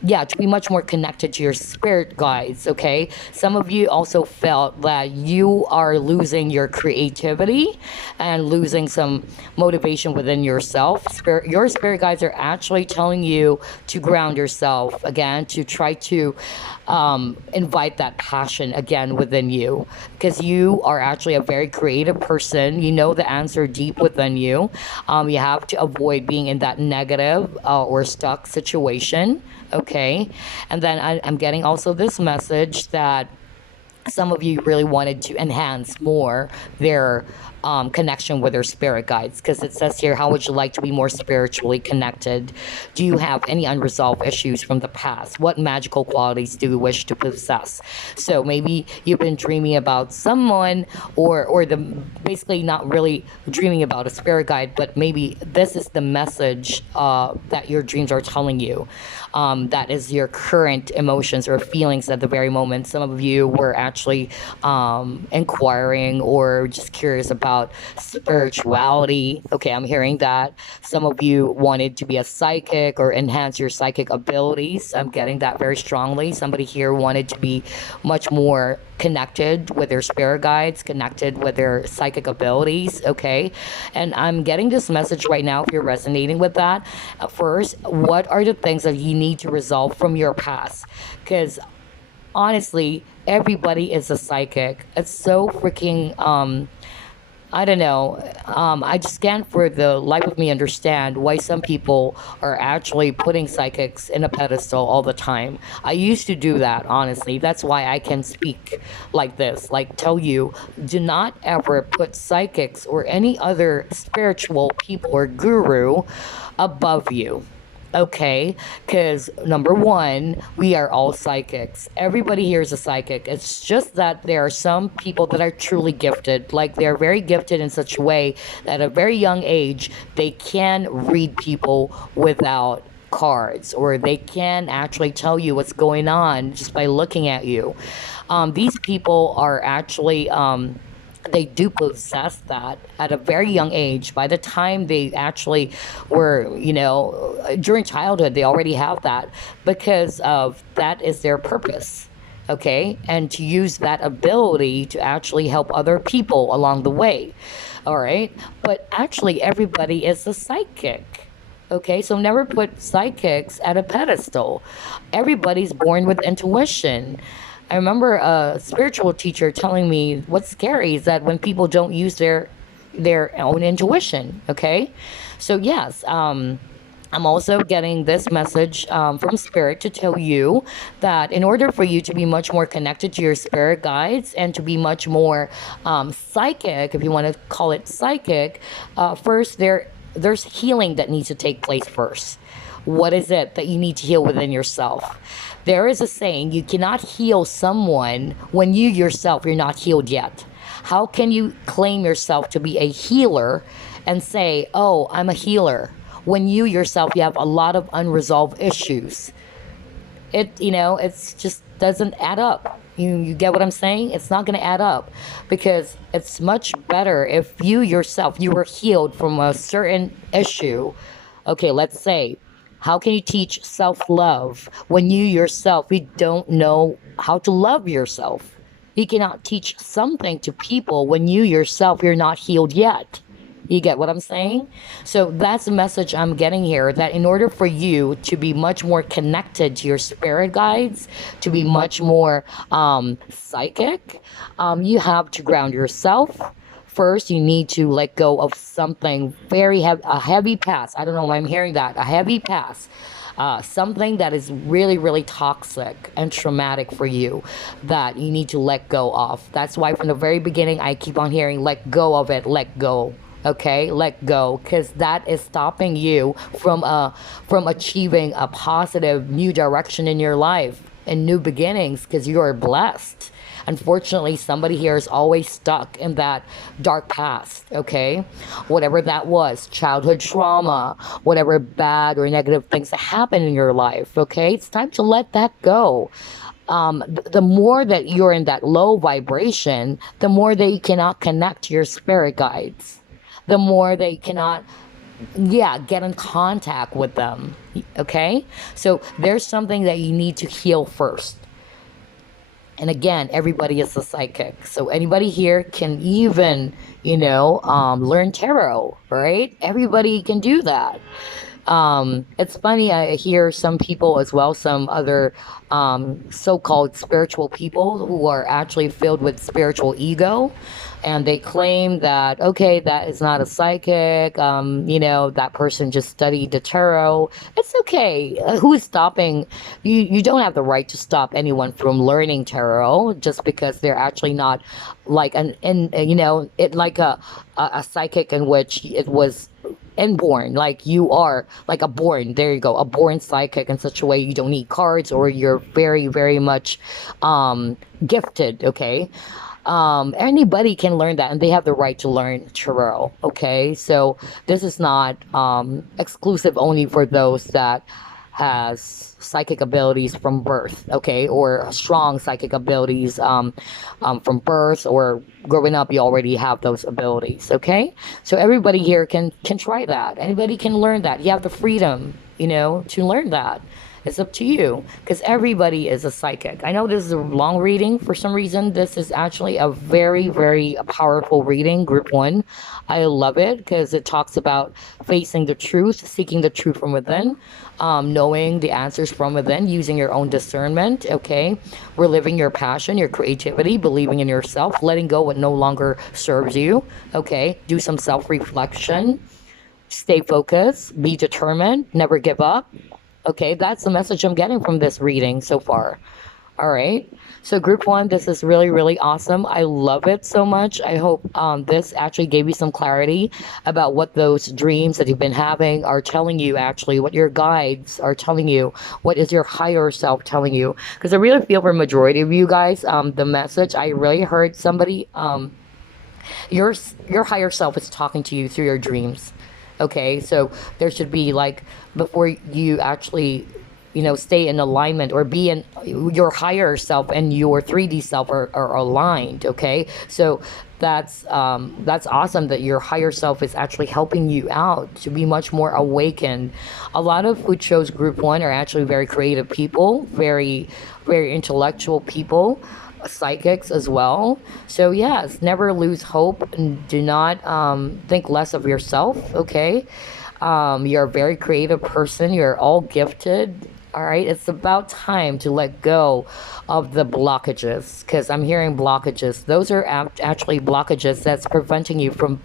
yeah, to be much more connected to your spirit guides. Okay, some of you also felt that you are losing your creativity and losing some motivation within yourself. Your spirit guides are actually telling you to ground yourself again, to try to invite that passion again within you, because you are actually a very creative person. You know the answer deep within you. You have to avoid being in that negative or stuck situation. Okay, and then I'm getting also this message that some of you really wanted to enhance more their connection with their spirit guides, because it says here, how would you like to be more spiritually connected? Do you have any unresolved issues from the past? What magical qualities do you wish to possess? So maybe you've been dreaming about someone, or the basically not really dreaming about a spirit guide, but maybe this is the message that your dreams are telling you. That is your current emotions or feelings at the very moment. Some of you were actually inquiring or just curious about spirituality. Okay, I'm hearing that. Some of you wanted to be a psychic or enhance your psychic abilities. I'm getting that very strongly. Somebody here wanted to be much more connected with their spirit guides, connected with their psychic abilities. Okay, and I'm getting this message right now. If you're resonating with that, first, what are the things that you need to resolve from your past? Because honestly, everybody is a psychic. It's so freaking I don't know. I just can't for the life of me understand why some people are actually putting psychics in a pedestal all the time. I used to do that, honestly. That's why I can speak like this. Like, tell you, do not ever put psychics or any other spiritual people or guru above you. Okay, because number one, we are all psychics. Everybody here is a psychic. It's just that there are some people that are truly gifted. Like they're very gifted in such a way that at a very young age, they can read people without cards, or they can actually tell you what's going on just by looking at you. These people are actually. They do possess that at a very young age. By the time they actually were, during childhood, they already have that because of that is their purpose. Okay. And to use that ability to actually help other people along the way. All right. But actually, everybody is a psychic. Okay, so never put psychics at a pedestal. Everybody's born with intuition. I remember a spiritual teacher telling me what's scary is that when people don't use their own intuition. Okay, so yes, I'm also getting this message from spirit to tell you that in order for you to be much more connected to your spirit guides and to be much more psychic, if you want to call it psychic, first there's healing that needs to take place first. What is it that you need to heal within yourself? There is a saying, you cannot heal someone when you yourself, you're not healed yet. How can you claim yourself to be a healer and say, oh, I'm a healer, when you yourself, you have a lot of unresolved issues? It's just doesn't add up. You get what I'm saying? It's not going to add up, because it's much better if you yourself, you were healed from a certain issue. Okay, let's say, how can you teach self-love when you yourself, you don't know how to love yourself? You cannot teach something to people when you yourself, you're not healed yet. You get what I'm saying? So that's the message I'm getting here, that in order for you to be much more connected to your spirit guides, to be much more psychic, you have to ground yourself. First, you need to let go of something very heavy, a heavy past. I don't know why I'm hearing that. A heavy past. Something that is really, really toxic and traumatic for you that you need to let go of. That's why from the very beginning, I keep on hearing, let go of it, let go. Okay, let go, because that is stopping you from achieving a positive new direction in your life and new beginnings, because you are blessed. Unfortunately, somebody here is always stuck in that dark past, okay? Whatever that was, childhood trauma, whatever bad or negative things that happened in your life, okay? It's time to let that go. The more that you're in that low vibration, the more that you cannot connect to your spirit guides. The more they cannot, get in contact with them, okay? So there's something that you need to heal first. And again, everybody is a psychic. So anybody here can even, learn tarot, right? Everybody can do that. It's funny, I hear some people as well, some other so-called spiritual people who are actually filled with spiritual ego. And they claim that, okay, that is not a psychic, that person just studied the tarot. It's okay. Who is stopping? You don't have the right to stop anyone from learning tarot just because they're actually not like a psychic in which it was inborn, like you are like a born, there you go, a born psychic in such a way you don't need cards, or you're very, very much gifted, okay? Anybody can learn that, and they have the right to learn tarot. Okay, so this is not exclusive only for those that has psychic abilities from birth, okay, or strong psychic abilities from birth, or growing up you already have those abilities. Okay, so everybody here can try that. Anybody can learn that. You have the freedom, to learn that. It's up to you, because everybody is a psychic. I know this is a long reading. For some reason, this is actually a very, very powerful reading, group 1. I love it because it talks about facing the truth, seeking the truth from within, knowing the answers from within, using your own discernment, okay? Reliving your passion, your creativity, believing in yourself, letting go what no longer serves you, okay? Do some self-reflection, stay focused, be determined, never give up. Okay, that's the message I'm getting from this reading so far. All right. So group one, this is really, really awesome. I love it so much. I hope this actually gave you some clarity about what those dreams that you've been having are telling you, actually, what your guides are telling you, what is your higher self telling you. Because I really feel for majority of you guys, the message I really heard somebody, your your higher self is talking to you through your dreams. Okay, so there should be like, before you actually, stay in alignment or be in your higher self and your 3D self are aligned. Okay, so that's awesome that your higher self is actually helping you out to be much more awakened. A lot of who chose group one are actually very creative people, very intellectual people, psychics as well. So yes, never lose hope and do not think less of yourself. Okay, you're a very creative person. You're all gifted. All right, it's about time to let go of the blockages, because I'm hearing blockages. Those are actually blockages that's preventing you from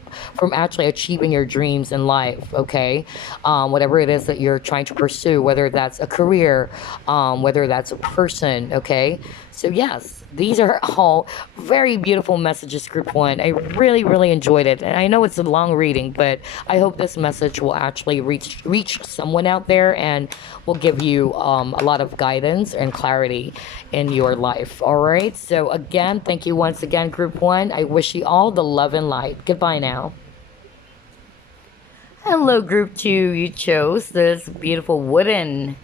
actually achieving your dreams in life. Okay, whatever it is that you're trying to pursue, whether that's a career, whether that's a person. Okay, so yes, these are all very beautiful messages, group one. I really, really enjoyed it, and I know it's a long reading, but I hope this message will actually reach someone out there and will give you a lot of guidance and clarity in your life. All right. So again, thank you once again, group one. I wish you all the love and light. Goodbye now. Hello, group two. You chose this beautiful wooden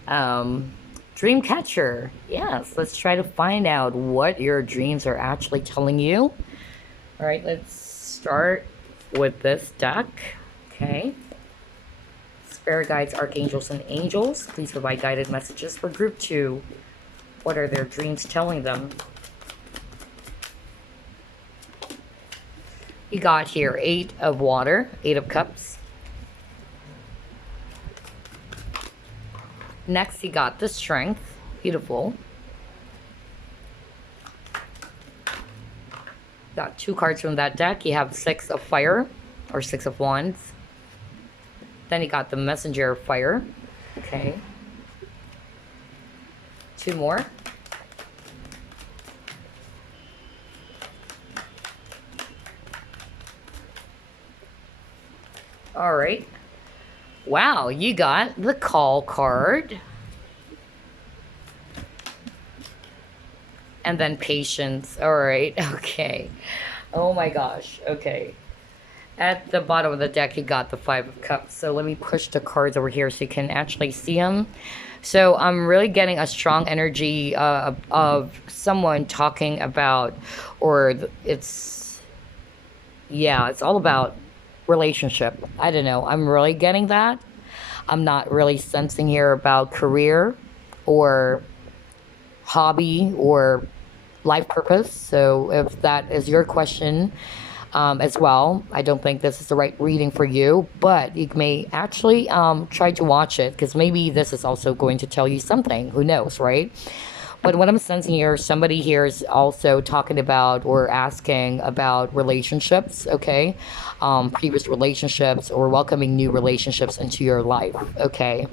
dream catcher. Yes, let's try to find out what your dreams are actually telling you. All right, let's start with this deck. Okay. Spirit guides, archangels, and angels, please provide guided messages for group two. What are their dreams telling them? You got here 8 of water, 8 of cups. Next, you got the strength. Beautiful. Got 2 cards from that deck. You have 6 of fire, or 6 of wands. Then you got the messenger of fire. Okay. 2 more. All right. Wow, you got the call card. And then patience. All right. Okay. Oh my gosh. Okay. At the bottom of the deck, you got the 5 of cups. So let me push the cards over here so you can actually see them. So I'm really getting a strong energy of someone talking about, or it's all about relationship. I don't know. I'm really getting that. I'm not really sensing here about career or hobby or life purpose. So if that is your question, as well, I don't think this is the right reading for you, but you may actually try to watch it, because maybe this is also going to tell you something. Who knows, right? But what I'm sensing here, somebody here is also talking about or asking about relationships, okay? Previous relationships, or welcoming new relationships into your life, okay?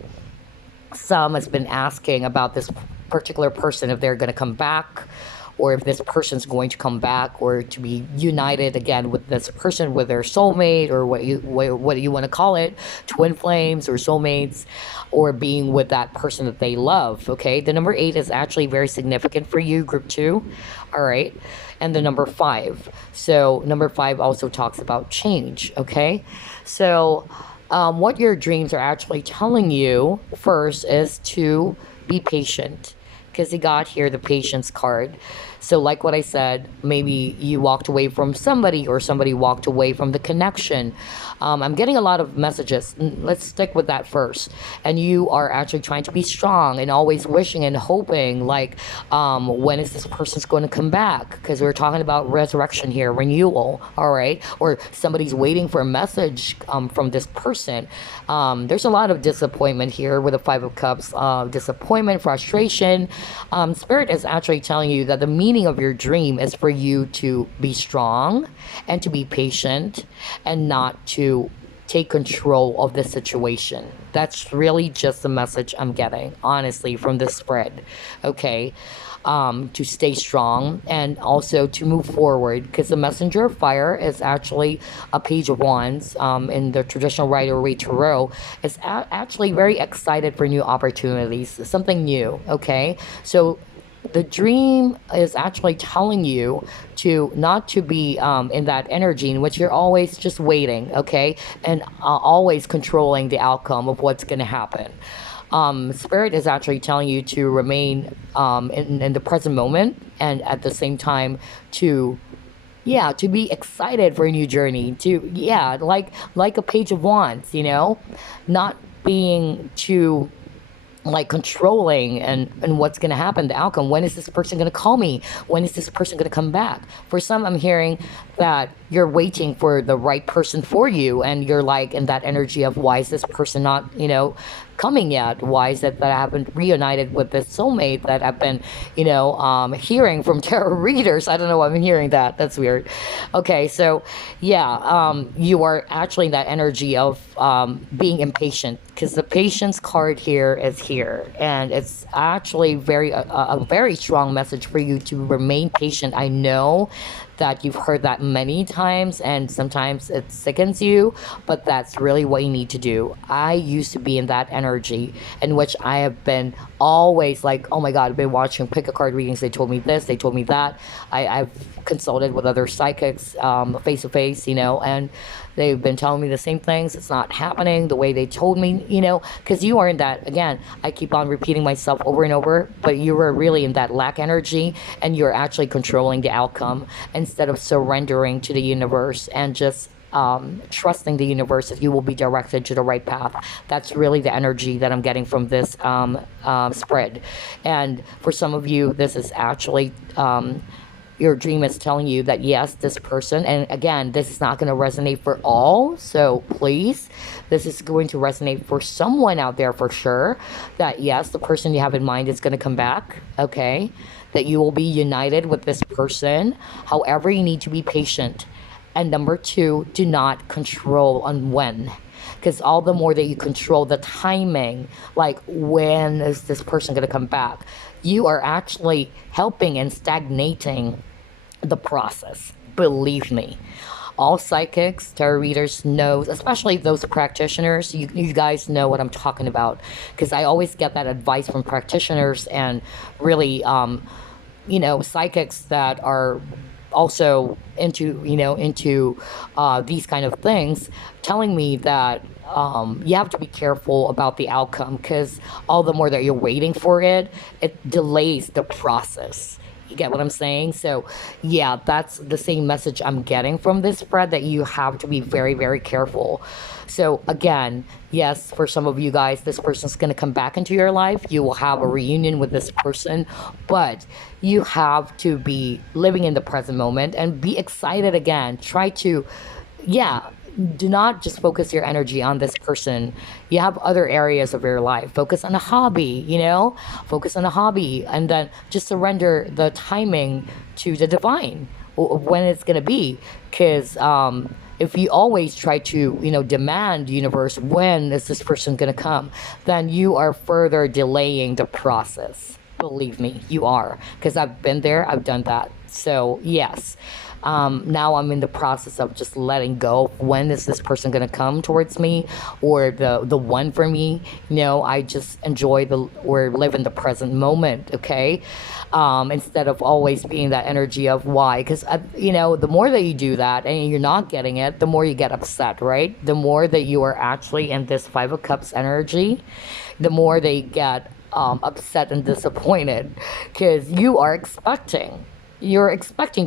Some has been asking about this particular person, if they're going to come back, or if this person's going to come back, or to be united again with this person, with their soulmate, or what you want to call it, twin flames or soulmates, or being with that person that they love. Okay, the number 8 is actually very significant for you, group 2. All right, and the number 5. So number 5 also talks about change. Okay, so what your dreams are actually telling you first is to be patient, because you got here the patience card. So like what I said, maybe you walked away from somebody, or somebody walked away from the connection. I'm getting a lot of messages. Let's stick with that first. And you are actually trying to be strong and always wishing and hoping, like, when is this person's going to come back? Because we're talking about resurrection here, renewal, all right? Or somebody's waiting for a message from this person. There's a lot of disappointment here with the 5 of Cups. Disappointment, frustration. Spirit is actually telling you that the meaning of your dream is for you to be strong and to be patient and not to take control of the situation. That's really just the message I'm getting, honestly, from this spread. Okay. to stay strong and also to move forward, because the messenger of fire is actually a page of wands in the traditional Rider-Waite Tarot. Is actually very excited for new opportunities, something new. Okay, so the dream is actually telling you to not to be in that energy in which you're always just waiting, okay, and always controlling the outcome of what's going to happen. Spirit is actually telling you to remain in the present moment, and at the same time to, yeah, to be excited for a new journey, to, yeah, like a page of wands, not being too like controlling and what's going to happen, the outcome. When is this person going to call me? When is this person going to come back? For some, I'm hearing that you're waiting for the right person for you, and you're like in that energy of, why is this person not coming yet? Why is it that I haven't reunited with this soulmate that I've been hearing from tarot readers? I don't know why I'm hearing that. That's weird. Okay, so yeah, you are actually in that energy of being impatient, because the patience card here is here, and it's actually a very strong message for you to remain patient. I know that you've heard that many times, and sometimes it sickens you, but that's really what you need to do. I used to be in that energy in which I have been always like, oh my God, I've been watching pick a card readings. They told me this, they told me that. I've consulted with other psychics face to face, and they've been telling me the same things. It's not happening the way they told me, because you are in that, again, I keep on repeating myself over and over, but you were really in that lack energy, and you're actually controlling the outcome instead of surrendering to the universe and just trusting the universe that you will be directed to the right path. That's really the energy that I'm getting from this spread. And for some of you, this is actually your dream is telling you that yes, this person, and again, this is not going to resonate for all, so please, this is going to resonate for someone out there for sure, that yes, the person you have in mind is going to come back, okay, that you will be united with this person. However, you need to be patient. And number two, do not control on when, because all the more that you control the timing, like when is this person going to come back, you are actually helping and stagnating the process. Believe me, all psychics, tarot readers know, especially those practitioners, you guys know what I'm talking about, because I always get that advice from practitioners and really psychics that are also into these kind of things, telling me that you have to be careful about the outcome, because all the more that you're waiting for it, it delays the process. You get what I'm saying? So yeah, that's the same message I'm getting from this spread, that you have to be very, very careful. So again, yes, for some of you guys, this person's going to come back into your life. You will have a reunion with this person, but you have to be living in the present moment and be excited again. Try to, do not just focus your energy on this person. You have other areas of your life. Focus on a hobby, focus on a hobby, and then just surrender the timing to the divine, when it's going to be. Because if you always try to, demand universe, when is this person going to come, then you are further delaying the process. Believe me, you are. Because I've been there, I've done that. So yes. Now I'm in the process of just letting go. When is this person going to come towards me, or the one for me? I just enjoy or live in the present moment, okay? Instead of always being that energy of why. Because, the more that you do that and you're not getting it, the more you get upset, right? The more that you are actually in this Five of Cups energy, the more they get upset and disappointed, because you're expecting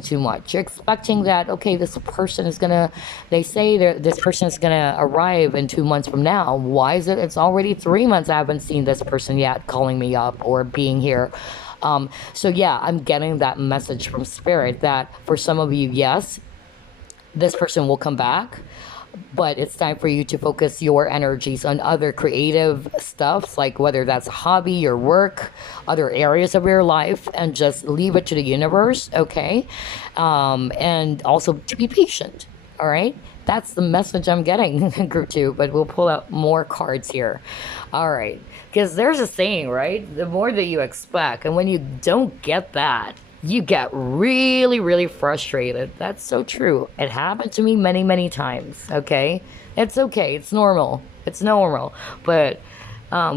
too much. You're expecting that, okay, this person is gonna, they say this person is gonna arrive in 2 months from now. Why is it it's already 3 months I haven't seen this person yet calling me up or being here? So yeah, I'm getting that message from Spirit that for some of you, yes, this person will come back, but it's time for you to focus your energies on other creative stuff, like whether that's a hobby, your work, other areas of your life, and just leave it to the universe, okay? And also to be patient, All right, that's the message I'm getting, group two. But we'll pull out more cards here. All right, because there's a saying, right? The more that you expect, and when you don't get that, you get really, really frustrated. That's so true. It happened to me many, many times. Okay, it's okay. It's normal. It's normal. But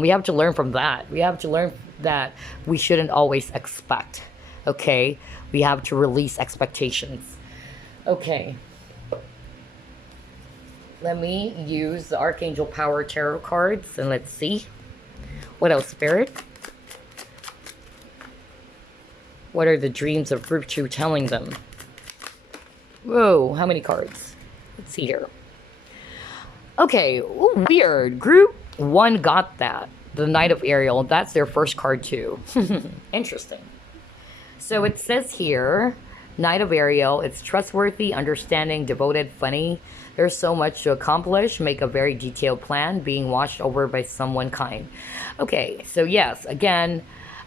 we have to learn from that. We have to learn that we shouldn't always expect. Okay, we have to release expectations. Okay. Let me use the Archangel Power Tarot cards and let's see. What else, Spirit? What are the dreams of Group 2 telling them? Whoa, how many cards? Let's see here. Okay, ooh, weird. Group 1 got that. The Knight of Ariel. That's their first card too. Interesting. So it says here, Knight of Ariel, it's trustworthy, understanding, devoted, funny. There's so much to accomplish. Make a very detailed plan, being watched over by someone kind. Okay, so yes, again,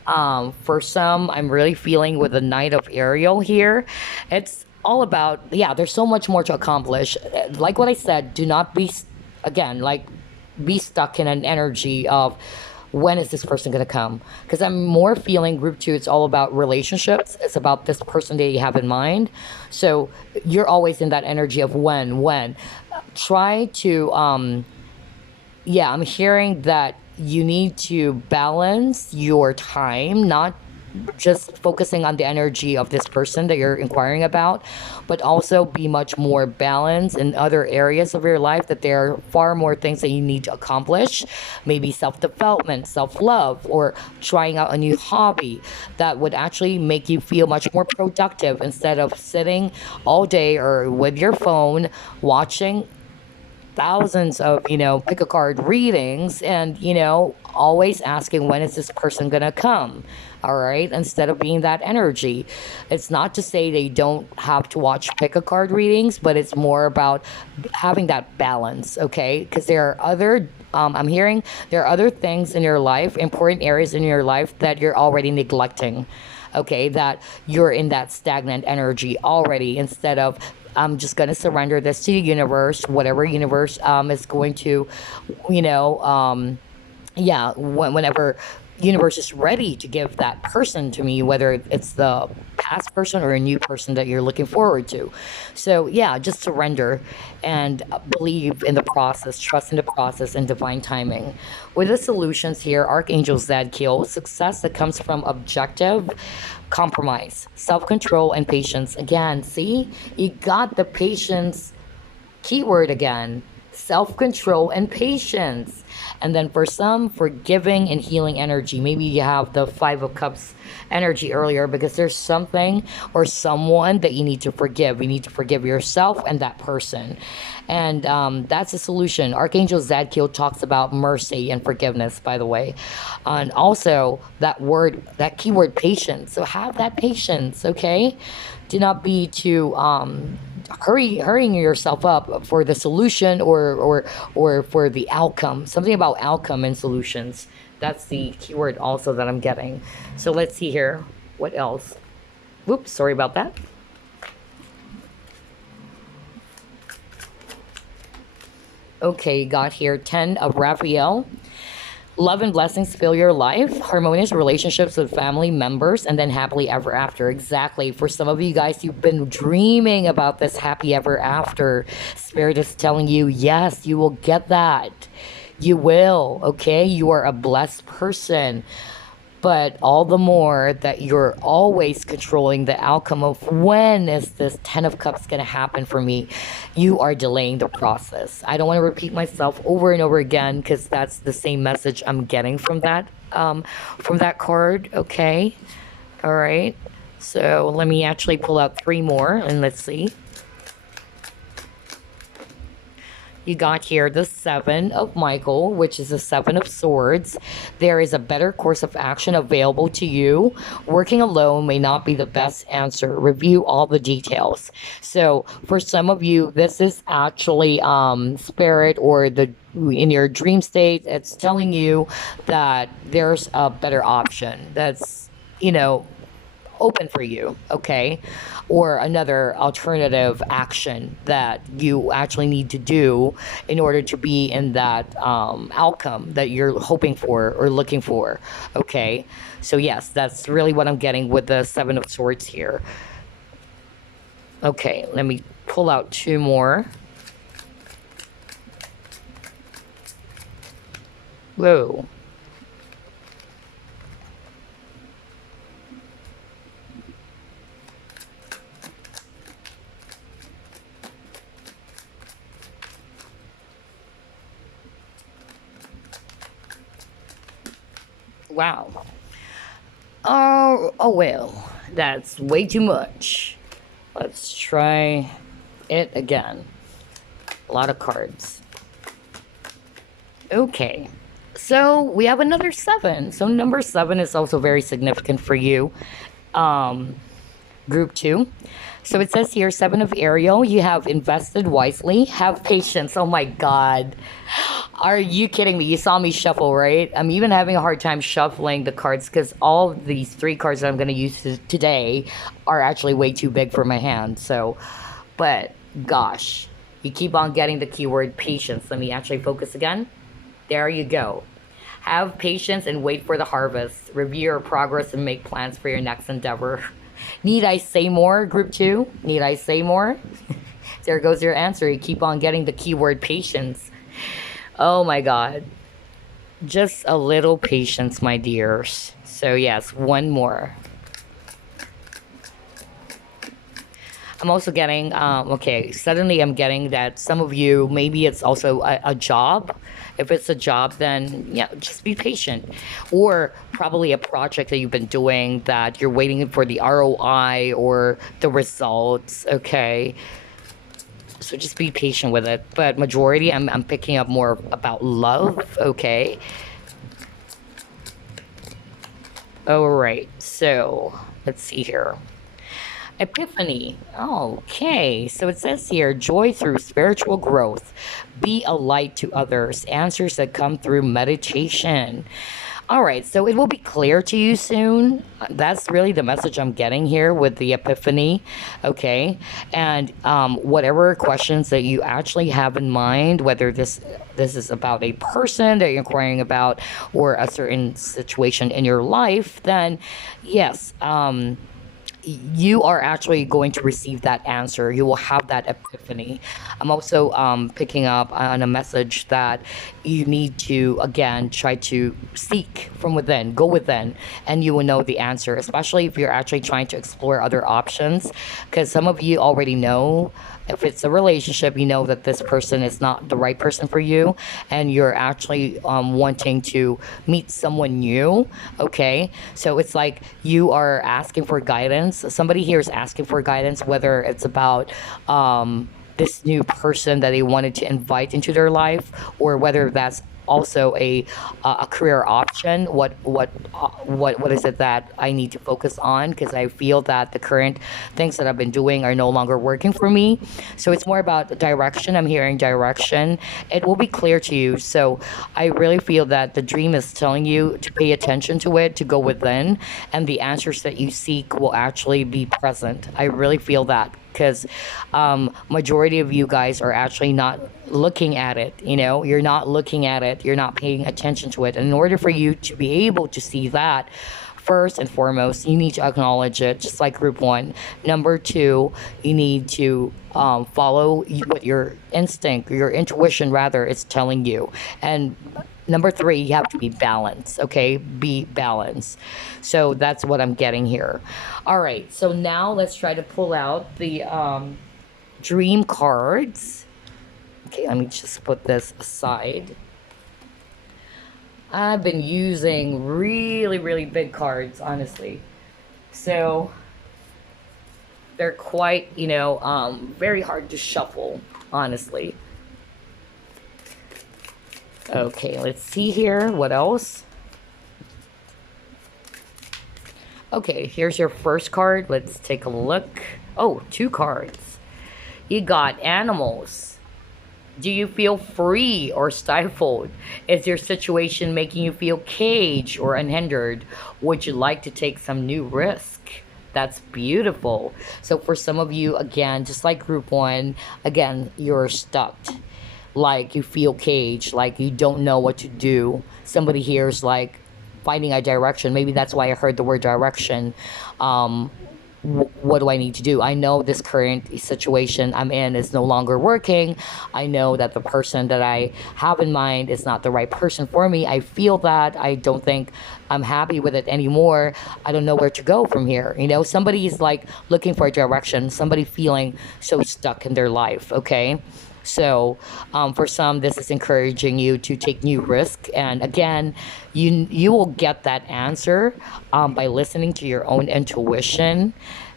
for some, I'm really feeling with the Knight of Ariel here. It's all about, yeah, there's so much more to accomplish. Like what I said, do not be, again, like, be stuck in an energy of, when is this person going to come? Because I'm more feeling group 2, it's all about relationships. It's about this person that you have in mind. So you're always in that energy of when. Try to, yeah, I'm hearing that you need to balance your time, not just focusing on the energy of this person that you're inquiring about, but also be much more balanced in other areas of your life, that there are far more things that you need to accomplish, maybe self-development, self-love, or trying out a new hobby that would actually make you feel much more productive instead of sitting all day or with your phone watching thousands of, pick a card readings and, always asking, when is this person gonna come? All right, instead of being that energy. It's not to say they don't have to watch pick a card readings, but it's more about having that balance, okay? Because there are other, I'm hearing there are other things in your life, important areas in your life that you're already neglecting, okay? That you're in that stagnant energy already, instead of, I'm just going to surrender this to the universe, whatever universe is going to, yeah, whenever universe is ready to give that person to me, whether it's the past person or a new person that you're looking forward to. So yeah, just surrender and believe in the process, trust in the process and divine timing. With the solutions here, Archangel Zadkiel, success that comes from objective compromise, self-control, and patience. Again, see, you got the patience keyword again, self-control and patience. And then for some, forgiving and healing energy. Maybe you have the Five of Cups energy earlier, because there's something or someone that you need to forgive. You need to forgive yourself and that person. And that's a solution. Archangel Zadkiel talks about mercy and forgiveness, by the way. And also that word, that keyword, patience. So have that patience, okay? Do not be too hurrying yourself up for the solution or for the outcome. Something about outcome and solutions. That's the keyword also that I'm getting. So let's see here. What else? Whoops, sorry about that. Okay, got here 10 of Raphael. Love and blessings fill your life, harmonious relationships with family members, and then happily ever after. Exactly. For some of you guys, you've been dreaming about this happy ever after. Spirit is telling you, yes, you will get that. You will, okay? You are a blessed person. But all the more that you're always controlling the outcome of, when is this 10 of Cups going to happen for me? You are delaying the process. I don't want to repeat myself over and over again, because that's the same message I'm getting from that card, okay? All right. So let me actually pull out 3 more and let's see. You got here the 7 of Michael, which is the 7 of Swords. There is a better course of action available to you. Working alone may not be the best answer. Review all the details. So for some of you, this is actually spirit or in your dream state. It's telling you that there's a better option. That's, open for you, okay? Or another alternative action that you actually need to do in order to be in that outcome that you're hoping for or looking for, okay? So, yes, that's really what I'm getting with the Seven of Swords here. Okay, let me pull out two more. Whoa. Wow. Oh well, that's way too much. Let's try it again. A lot of cards. Okay. So we have another seven. So number seven is also very significant for you. Um, Group two. So it says here, seven of Ariel, you have invested wisely, have patience. Oh my God. Are you kidding me? You saw me shuffle, right? I'm even having a hard time shuffling the cards because all of these three cards that I'm going to use today are actually way too big for my hand. So, but gosh, you keep on getting the keyword patience. Let me actually focus again. There you go. Have patience and wait for the harvest. Review your progress and make plans for your next endeavor. Need I say more, group two? Need I say more? There goes your answer. You keep on getting the keyword patience. Oh my God. Just a little patience, my dears. So, yes, one more. I'm also getting, okay, suddenly I'm getting that some of you, maybe it's also a job. If it's a job, then yeah, just be patient. Or probably a project that you've been doing that you're waiting for the ROI or the results, okay? So just be patient with it. But majority, I'm picking up more about love, okay? All right, so let's see here. Epiphany. Okay, so it says here joy through spiritual growth. Be a light to others. Answers that come through meditation. All right, so it will be clear to you soon. That's really the message I'm getting here with the epiphany. Okay, and whatever questions that you actually have in mind, whether this is about a person that you're inquiring about or a certain situation in your life, then yes. You are actually going to receive that answer. You will have that epiphany. I'm also picking up on a message that you need to, again, try to seek from within, go within, and you will know the answer, especially if you're actually trying to explore other options. Because some of you already know if it's a relationship, you know that this person is not the right person for you, and you're actually wanting to meet someone new. Okay, so it's like you are asking for guidance. Somebody here is asking for guidance, whether it's about this new person that they wanted to invite into their life, or whether that's also a career option. What is it that I need to focus on? Because I feel that the current things that I've been doing are no longer working for me. So it's more about direction. I'm hearing direction. It will be clear to you. So I really feel that the dream is telling you to pay attention to it, to go within, and the answers that you seek will actually be present. I really feel that because majority of you guys are actually not looking at it. You're not looking at it, you're not paying attention to it, and in order for you to be able to see that, first and foremost you need to acknowledge it, just like group one. Number two, you need to follow what your instinct, your intuition rather, is telling you. And number three, you have to be balanced, okay? Be balanced. So that's what I'm getting here. All right, so now let's try to pull out the dream cards. Okay, let me just put this aside. I've been using really, really big cards, honestly. So they're quite, very hard to shuffle, honestly. Okay, let's see here. What else? Okay, here's your first card. Let's take a look. Oh, two cards. You got animals. Do you feel free or stifled? Is your situation making you feel caged or unhindered? Would you like to take some new risk? That's beautiful. So for some of you, again, just like group one, again, you're stuck. Like you feel caged, like you don't know what to do. Somebody here is like finding a direction. Maybe that's why I heard the word direction. Um, what do I need to do? I know this current situation I'm in is no longer working. I know that the person that I have in mind is not the right person for me. I feel that. I don't think I'm happy with it anymore. I don't know where to go from here. You know, somebody's like looking for a direction, somebody feeling so stuck in their life, okay? So, for some, this is encouraging you to take new risk. And again, you will get that answer by listening to your own intuition,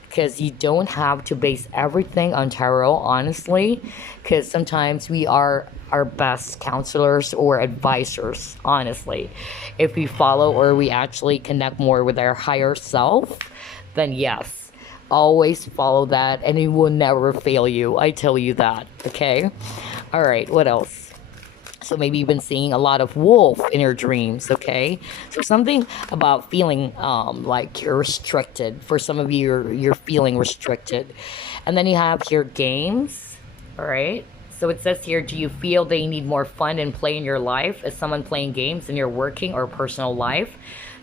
because you don't have to base everything on tarot, honestly. Because sometimes we are our best counselors or advisors, honestly. If we follow or we actually connect more with our higher self, then yes, always follow that and it will never fail you. I tell you that. Okay. All right. What else? So maybe you've been seeing a lot of wolf in your dreams. Okay. So something about feeling like you're restricted. For some of you, you're feeling restricted. And then you have your games. All right. So it says here, do you feel that you need more fun and play in your life? Is someone playing games in your working or personal life?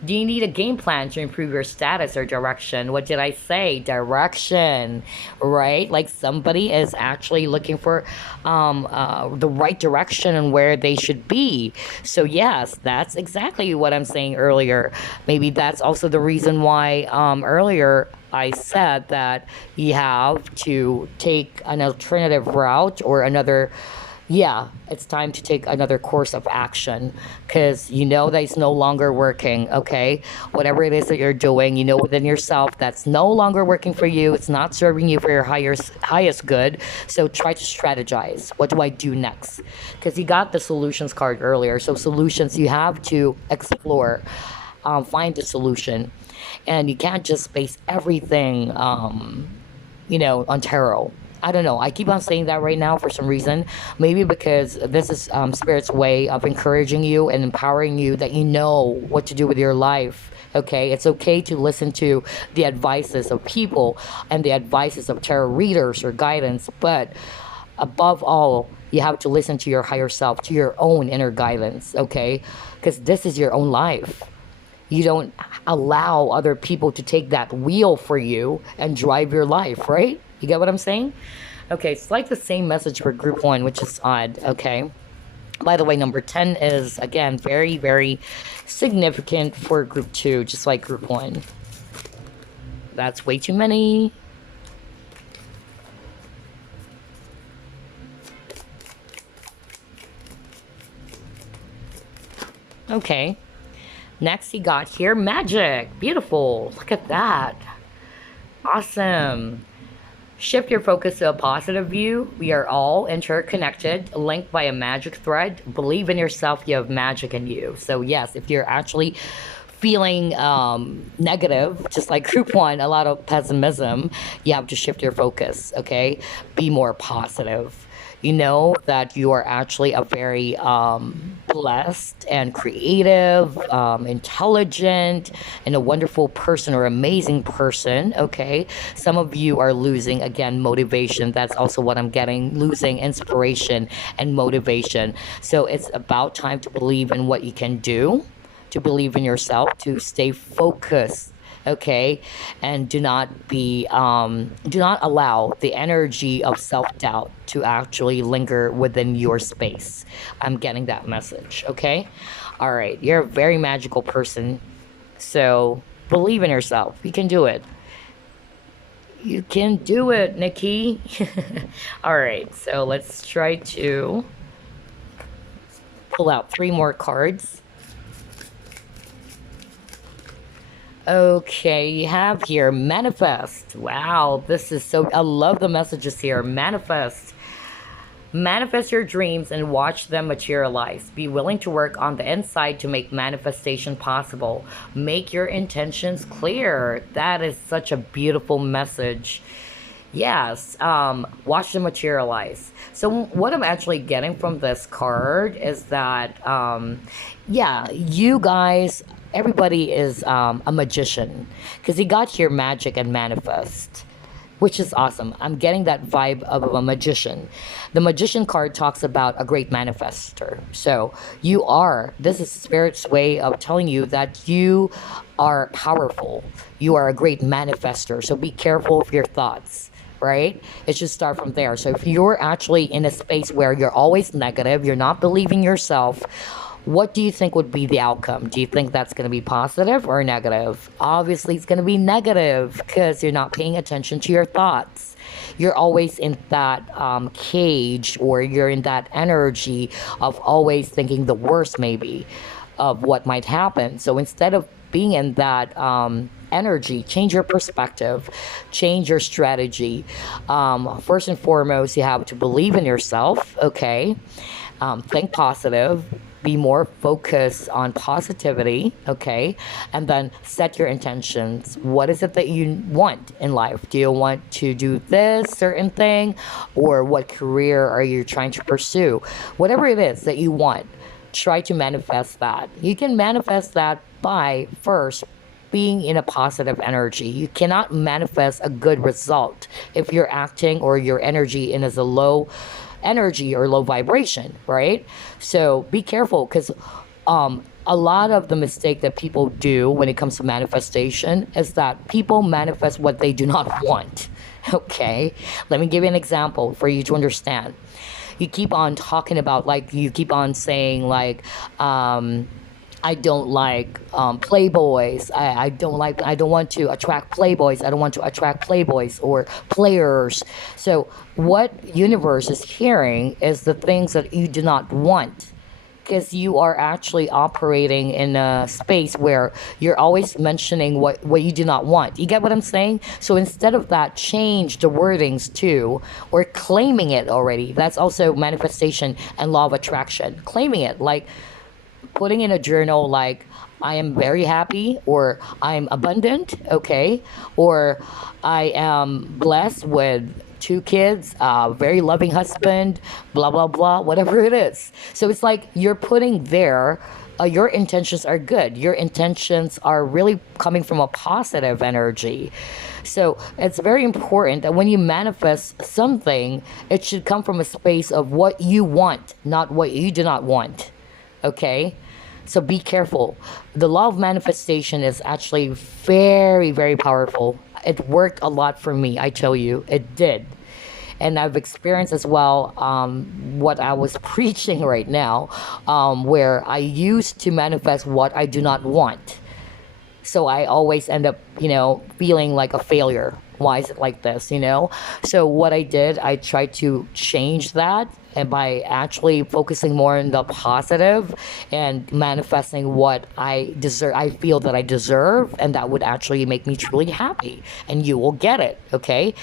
Do you need a game plan to improve your status or direction? What did I say? Direction, right? Like somebody is actually looking for the right direction and where they should be. So yes, that's exactly what I'm saying earlier. Maybe that's also the reason why earlier I said that you have to take an alternative route or another. Yeah, it's time to take another course of action, because you know that it's no longer working, okay? Whatever it is that you're doing, you know within yourself that's no longer working for you. It's not serving you for your highest good. So try to strategize. What do I do next? Because you got the solutions card earlier. So solutions, you have to explore, find the solution. And you can't just base everything, on tarot. I don't know. I keep on saying that right now for some reason. Maybe because this is Spirit's way of encouraging you and empowering you that you know what to do with your life. Okay? It's okay to listen to the advices of people and the advices of tarot readers or guidance. But above all, you have to listen to your higher self, to your own inner guidance. Okay? Because this is your own life. You don't allow other people to take that wheel for you and drive your life, right? You get what I'm saying? Okay, it's like the same message for group one, which is odd, okay? By the way, number 10 is, again, very, very significant for group two, just like group one. That's way too many. Okay. Next, you got here magic. Beautiful. Look at that. Awesome. Shift your focus to a positive view. We are all interconnected, linked by a magic thread. Believe in yourself. You have magic in you. So yes, if you're actually feeling negative, just like group one, a lot of pessimism, you have to shift your focus, okay? Be more positive. You know that you are actually a very blessed and creative, intelligent, and a wonderful person or amazing person, okay? Some of you are losing, again, motivation. That's also what I'm getting, losing inspiration and motivation. So it's about time to believe in what you can do, to believe in yourself, to stay focused, okay? And do not allow the energy of self-doubt to actually linger within your space. I'm getting that message, okay? All right, you're a very magical person, so believe in yourself. You can do it. You can do it, Nikki. All right, so let's try to pull out 3 more cards. Okay, you have here manifest. Wow, this is so, I love the messages here. Manifest. Manifest your dreams and watch them materialize. Be willing to work on the inside to make manifestation possible. Make your intentions clear. That is such a beautiful message. Yes, watch them materialize. So what I'm actually getting from this card is that, yeah, you guys everybody is a magician because he got here magic and manifest, which is awesome. I'm getting that vibe of a magician. The magician card talks about a great manifester. So this is Spirit's way of telling you that you are powerful. You are a great manifester. So be careful of your thoughts, right? It should start from there. So if you're actually in a space where you're always negative, you're not believing yourself, what do you think would be the outcome? Do you think that's going to be positive or negative? Obviously, it's going to be negative because you're not paying attention to your thoughts. You're always in that cage, or you're in that energy of always thinking the worst, maybe, of what might happen. So instead of being in that energy, change your perspective, change your strategy. First and foremost, you have to believe in yourself, okay? Think positive, be more focused on positivity, okay? And then set your intentions. What is it that you want in life? Do you want to do this certain thing? Or what career are you trying to pursue? Whatever it is that you want, try to manifest that. You can manifest that by first being in a positive energy. You cannot manifest a good result if you're acting or your energy in as a low energy or low vibration, right? So be careful because a lot of the mistake that people do when it comes to manifestation is that people manifest what they do not want. Okay, let me give you an example for you to understand. You keep on talking about, like, you keep on saying, like, I don't like playboys. I don't want to attract playboys. I don't want to attract playboys or players. So what universe is hearing is the things that you do not want, because you are actually operating in a space where you're always mentioning what you do not want. You get what I'm saying? So instead of that, change the wordings too, or claiming it already. That's also manifestation and law of attraction. Claiming it, like putting in a journal, like, I am very happy, or I'm abundant, okay, or I am blessed with 2 kids, very loving husband, blah blah blah, whatever it is. So it's like you're putting there, your intentions are good, your intentions are really coming from a positive energy. So it's very important that when you manifest something, it should come from a space of what you want, not what you do not want. Okay? So be careful. The law of manifestation is actually very, very powerful. It worked a lot for me, I tell you. It did. And I've experienced as well what I was preaching right now, where I used to manifest what I do not want. So I always end up, feeling like a failure. Why is it like this, So what I did, I tried to change that, and by actually focusing more on the positive and manifesting what I deserve, I feel that I deserve, and that would actually make me truly happy, and you will get it, okay?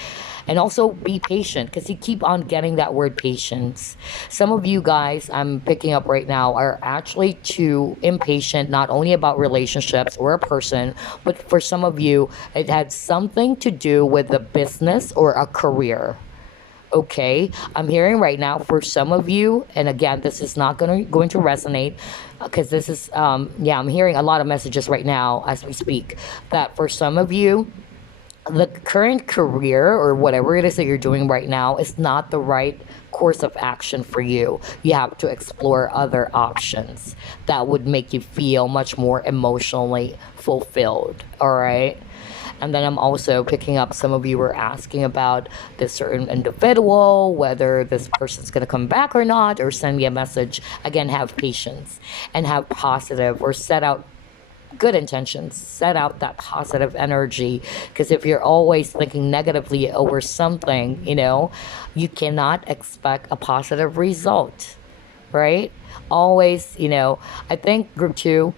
And also be patient, because you keep on getting that word patience. Some of you guys I'm picking up right now are actually too impatient, not only about relationships or a person, but for some of you, it had something to do with a business or a career. Okay, I'm hearing right now for some of you, and again, this is not going to resonate, because this is I'm hearing a lot of messages right now as we speak, that for some of you, the current career or whatever it is that you're doing right now is not the right course of action for you. You have to explore other options that would make you feel much more emotionally fulfilled. All right. And then I'm also picking up, some of you were asking about this certain individual, whether this person's going to come back or not, or send me a message. Again, have patience and have positive, or set out good intentions, set out that positive energy, because if you're always thinking negatively over something, you cannot expect a positive result, right? Always, I think group 2,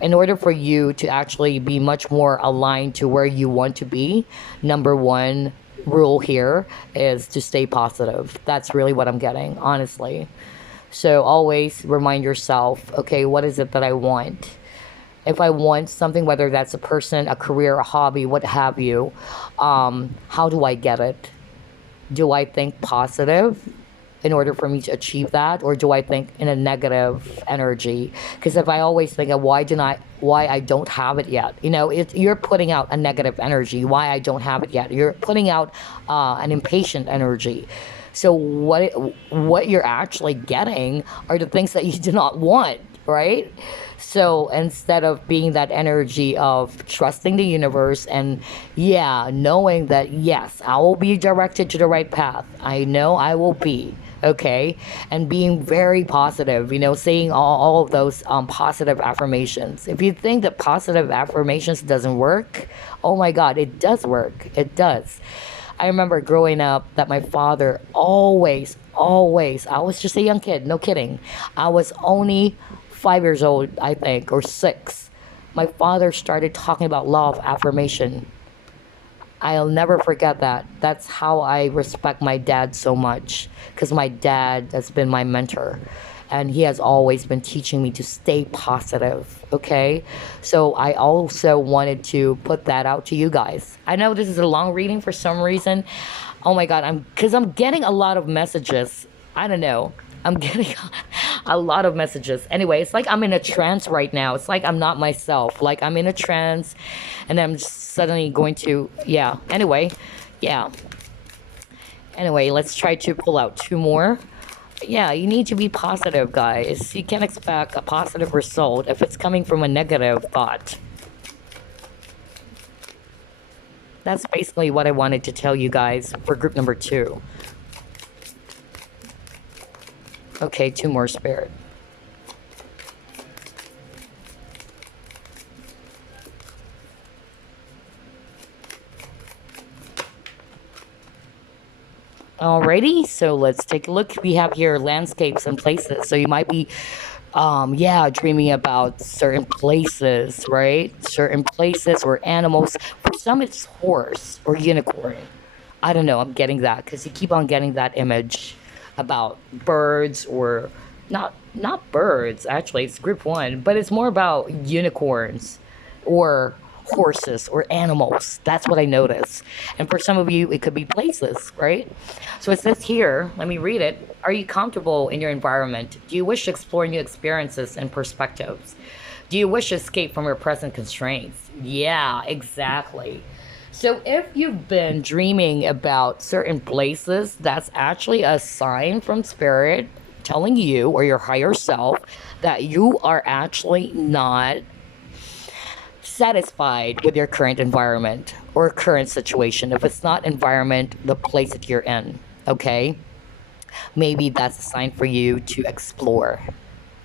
in order for you to actually be much more aligned to where you want to be, number 1 rule here is to stay positive. That's really what I'm getting, honestly. So always remind yourself, okay, what is it that I want? If I want something, whether that's a person, a career, a hobby, what have you, how do I get it? Do I think positive? in order for me to achieve that, or do I think in a negative energy? Because if I always think of why I don't have it yet, you're putting out a negative energy. Why I don't have it yet? You're putting out an impatient energy. So what you're actually getting are the things that you do not want, right? So instead of being that energy of trusting the universe and, yeah, knowing that, yes, I will be directed to the right path. I know I will be. Okay. And being very positive, saying all of those positive affirmations. If you think that positive affirmations doesn't work, oh my God, it does work. It does. I remember growing up that my father always, I was just a young kid, no kidding. I was only 5 years old, I think, or 6. My father started talking about law of affirmation. I'll never forget that. That's how I respect my dad so much, because my dad has been my mentor and he has always been teaching me to stay positive. Okay. So I also wanted to put that out to you guys. I know this is a long reading for some reason. Oh my God. I'm getting a lot of messages. I don't know. I'm getting a lot of messages. Anyway, it's like I'm in a trance right now. It's like I'm not myself. Like I'm in a trance and then I'm suddenly going to, yeah. Anyway, yeah. Anyway, let's try to pull out 2 more. Yeah, you need to be positive, guys. You can't expect a positive result if it's coming from a negative thought. That's basically what I wanted to tell you guys for group number 2. Okay, 2 more, Spirit. Alrighty, so let's take a look. We have here landscapes and places. So you might be, yeah, dreaming about certain places, right? Certain places or animals. For some, it's horse or unicorn. I don't know. I'm getting that because you keep on getting that image about birds or not birds. Actually, it's group 1, but it's more about unicorns or horses or animals. That's what I notice. And for some of you, it could be places, right? So it says here, let me read it. Are you comfortable in your environment? Do you wish to explore new experiences and perspectives? Do you wish to escape from your present constraints? Yeah, exactly. So if you've been dreaming about certain places, that's actually a sign from spirit telling you or your higher self that you are actually not satisfied with your current environment or current situation. If it's not environment, the place that you're in, okay? Maybe that's a sign for you to explore.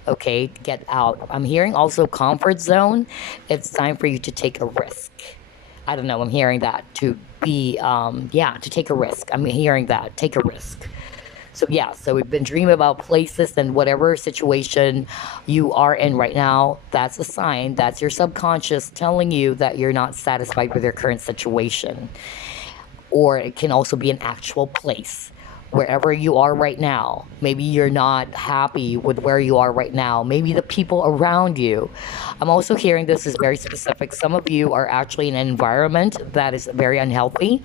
Okay, get out. I'm hearing also comfort zone. It's time for you to take a risk. I don't know. I'm hearing that to be, yeah, to take a risk. I'm hearing that. Take a risk. So yeah, so we've been dreaming about places and whatever situation you are in right now, that's a sign. That's your subconscious telling you that you're not satisfied with your current situation. Or it can also be an actual place. Wherever you are right now, maybe you're not happy with where you are right now. Maybe the people around you. I'm also hearing this is very specific. Some of you are actually in an environment that is very unhealthy.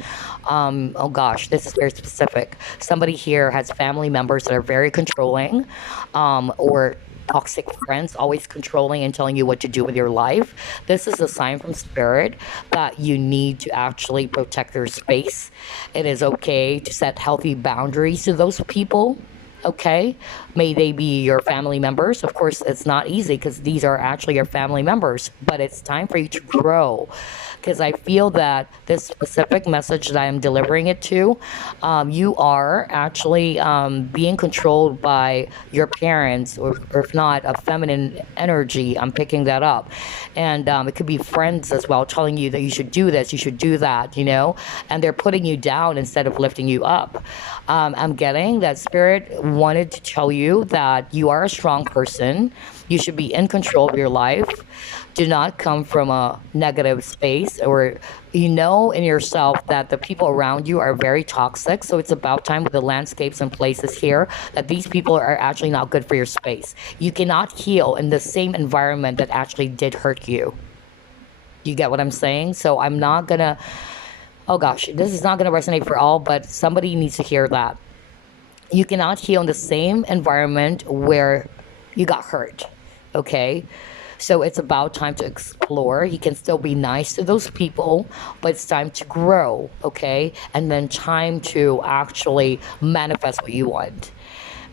Oh gosh, this is very specific. Somebody here has family members that are very controlling, or toxic friends always controlling and telling you what to do with your life. This is a sign from spirit that you need to actually protect your space. It is okay to set healthy boundaries to those people. Okay, may they be your family members. Of course, it's not easy because these are actually your family members, but it's time for you to grow. Because I feel that this specific message that I'm delivering it to, you are actually being controlled by your parents, or if not, a feminine energy. I'm picking that up. And it could be friends as well telling you that you should do this, you should do that, and they're putting you down instead of lifting you up. I'm getting that spirit wanted to tell you that you are a strong person. You should be in control of your life. Do not come from a negative space, or in yourself that the people around you are very toxic. So it's about time with the landscapes and places here that these people are actually not good for your space. You cannot heal in the same environment that actually did hurt you. You get what I'm saying? So I'm not gonna, oh gosh, this is not gonna resonate for all, but somebody needs to hear that. You cannot heal in the same environment where you got hurt. Okay? So it's about time to explore. You can still be nice to those people, but it's time to grow, okay? And then time to actually manifest what you want,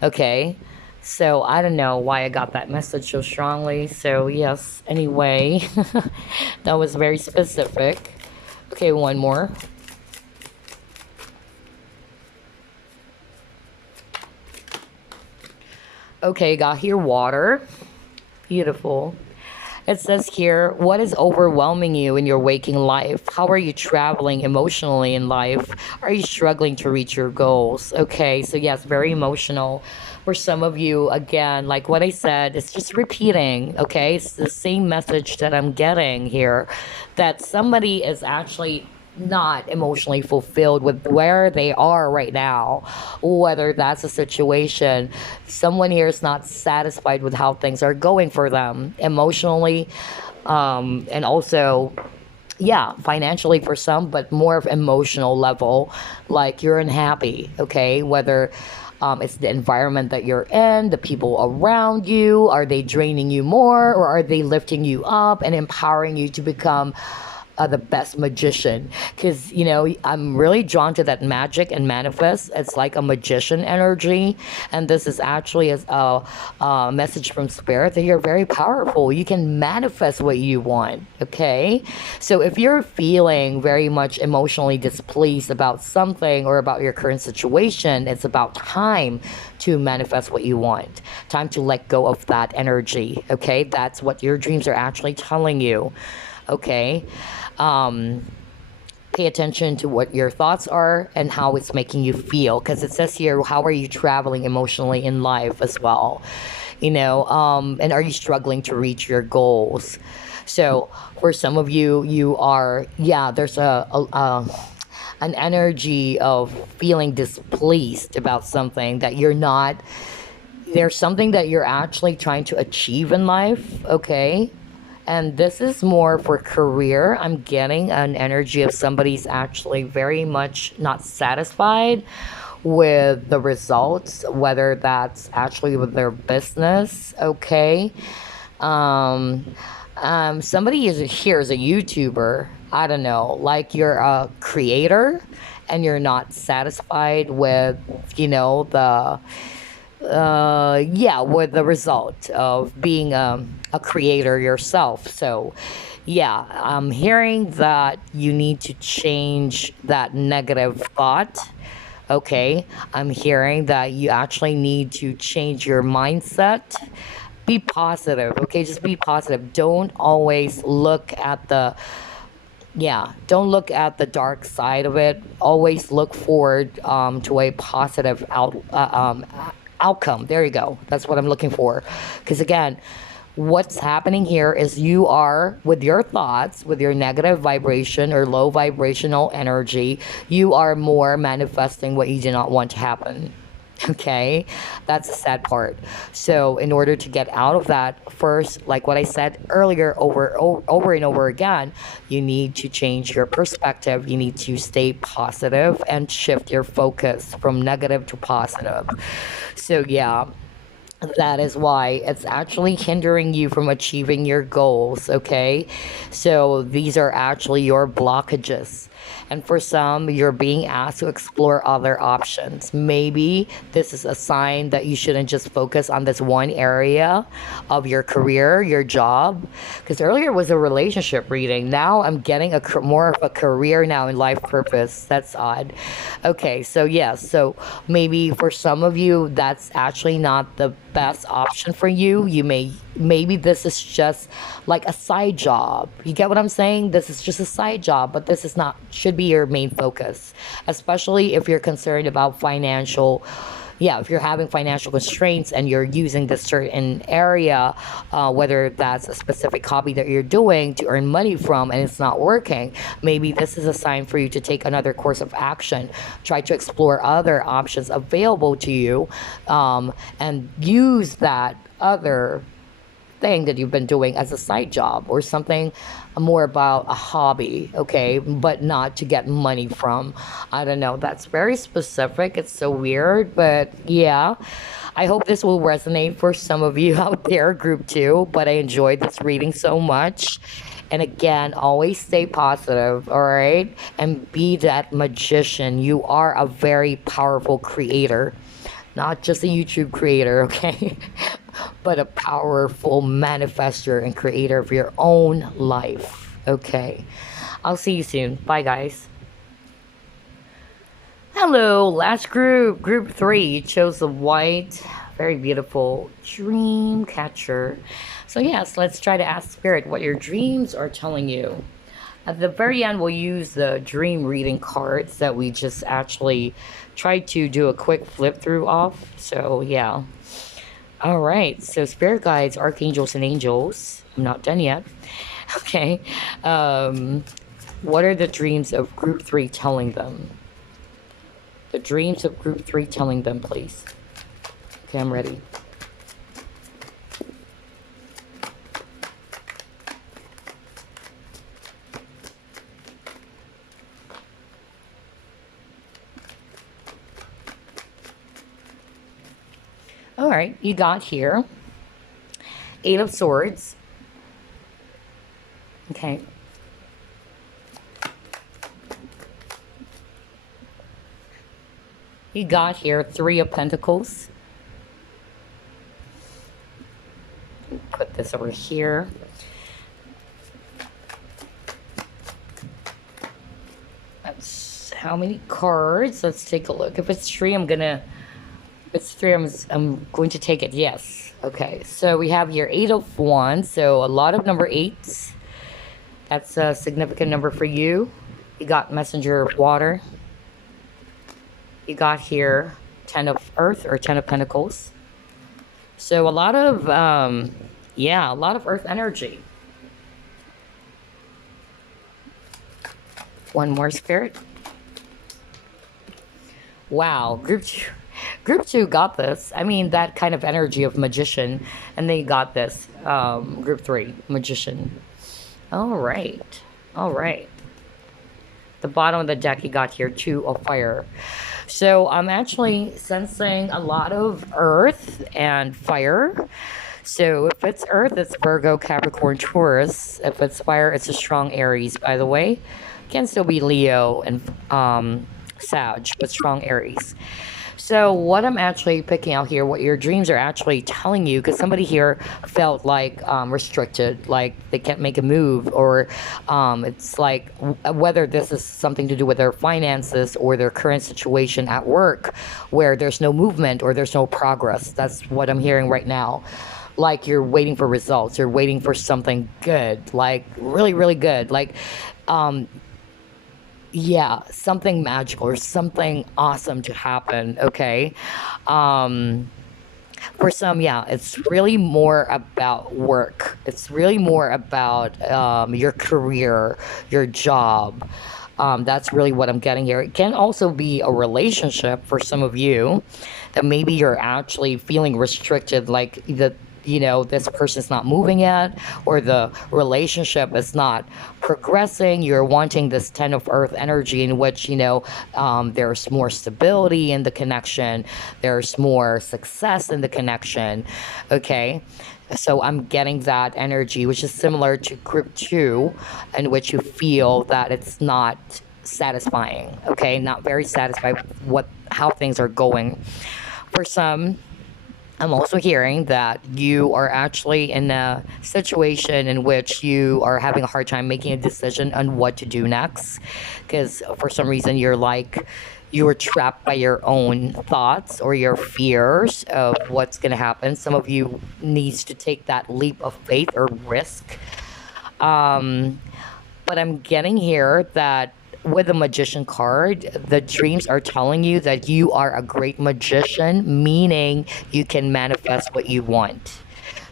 okay? So I don't know why I got that message so strongly. So, yes, anyway, that was very specific. Okay, one more. Okay, got here water. Beautiful. It says here, what is overwhelming you in your waking life? How are you traveling emotionally in life? Are you struggling to reach your goals? Okay, so yes, very emotional. For some of you, again, like what I said, it's just repeating, okay? It's the same message that I'm getting here, that somebody is actually not emotionally fulfilled with where they are right now, whether that's a situation. Someone here is not satisfied with how things are going for them emotionally, and also, yeah, financially for some, but more of emotional level, like you're unhappy, okay? Whether it's the environment that you're in, the people around you, are they draining you more, or are they lifting you up and empowering you to become the best magician? Because I'm really drawn to that magic and manifest. It's like a magician energy, and this is actually a message from spirit that you're very powerful. You can manifest what you want. Okay, so if you're feeling very much emotionally displeased about something or about your current situation, it's about time to manifest what you want. Time to let go of that energy. Okay, that's what your dreams are actually telling you. Okay, um, pay attention to what your thoughts are and how it's making you feel, because it says here, how are you traveling emotionally in life as well, and are you struggling to reach your goals? So for some of you, you are, yeah, there's an energy of feeling displeased about something that you're not, there's something that you're actually trying to achieve in life. Okay, and this is more for career. I'm getting an energy of somebody's actually very much not satisfied with the results, whether that's actually with their business. Okay. Um, Somebody is here as a YouTuber. I don't know, like you're a creator and you're not satisfied with, the yeah, with the result of being a creator yourself. So, yeah, I'm hearing that you need to change that negative thought. Okay, I'm hearing that you actually need to change your mindset. Be positive, okay? Just be positive. Don't always look at the, yeah, don't look at the dark side of it. Always look forward to a positive outcome. There you go. That's what I'm looking for. Because again, what's happening here is you are, with your thoughts, with your negative vibration or low vibrational energy, you are more manifesting what you do not want to happen. Okay, that's the sad part. So in order to get out of that, first, like what I said earlier, over and over again, you need to change your perspective. You need to stay positive and shift your focus from negative to positive. So yeah, that is why it's actually hindering you from achieving your goals. Okay, so these are actually your blockages. And for some, you're being asked to explore other options. Maybe this is a sign that you shouldn't just focus on this one area of your career, your job. Because earlier was a relationship reading. Now I'm getting more of a career now in life purpose. That's odd. Okay, so yes, so maybe for some of you, that's actually not the best option for you. Maybe this is just like a side job. You get what I'm saying? This is just a side job, but this is not, should be your main focus, especially if you're concerned about financial, yeah, if you're having financial constraints and you're using this certain area, whether that's a specific hobby that you're doing to earn money from and it's not working, maybe this is a sign for you to take another course of action. Try to explore other options available to you, and use that other thing that you've been doing as a side job, or something more about a hobby, okay, but not to get money from. I don't know. That's very specific. It's so weird, but yeah. I hope this will resonate for some of you out there, group two, but I enjoyed this reading so much. And again, always stay positive, all right? And be that magician. You are a very powerful creator, not just a YouTube creator, okay? But a powerful manifester and creator of your own life, okay? I'll see you soon. Bye, guys. Hello, last group, group three. You chose the white, very beautiful dream catcher. So, yes, let's try to ask Spirit what your dreams are telling you. At the very end, we'll use the dream reading cards that we just actually tried to do a quick flip through off. So, yeah. All right. So, Spirit guides, archangels, and angels. I'm not done yet. Okay. What are the dreams of group three telling them? The dreams of group three telling them, please. Okay, I'm ready. All right, you got here Eight of Swords. Okay. You got here Three of Pentacles. Put this over here. That's how many cards? Let's take a look. If it's three, I'm going to take it. Yes. Okay. So we have here Eight of Wands. So a lot of number eights. That's a significant number for you. You got Messenger of Water. You got here Ten of Earth or Ten of Pentacles. So a lot of, a lot of Earth energy. One more, Spirit. Wow, group two got this. I mean, that kind of energy of magician, and they got this. Group three, magician. All right, all right. The bottom of the deck, you got here Two of Fire. So I'm actually sensing a lot of earth and fire. So if it's earth, it's Virgo, Capricorn, Taurus. If it's fire, it's a strong Aries, by the way. Can still be Leo and Sag, but strong Aries. So what I'm actually picking out here, what your dreams are actually telling you, because somebody here felt like restricted, like they can't make a move, or it's like whether this is something to do with their finances or their current situation at work, where there's no movement or there's no progress. That's what I'm hearing right now. Like you're waiting for results, you're waiting for something good, like really, really good, like yeah, something magical or something awesome to happen, okay? For some, yeah, it's really more about work. It's really more about your career, your job. That's really what I'm getting here. It can also be a relationship for some of you that maybe you're actually feeling restricted, like this person's not moving yet, or the relationship is not progressing. You're wanting this Ten of Earth energy in which, there's more stability in the connection. There's more success in the connection. Okay. So I'm getting that energy, which is similar to group two, in which you feel that it's not satisfying. Okay. Not very satisfied with how things are going. For some, I'm also hearing that you are actually in a situation in which you are having a hard time making a decision on what to do next. Because for some reason, you were trapped by your own thoughts or your fears of what's going to happen. Some of you needs to take that leap of faith or risk. But I'm getting here that with the magician card, the dreams are telling you that you are a great magician, meaning you can manifest what you want.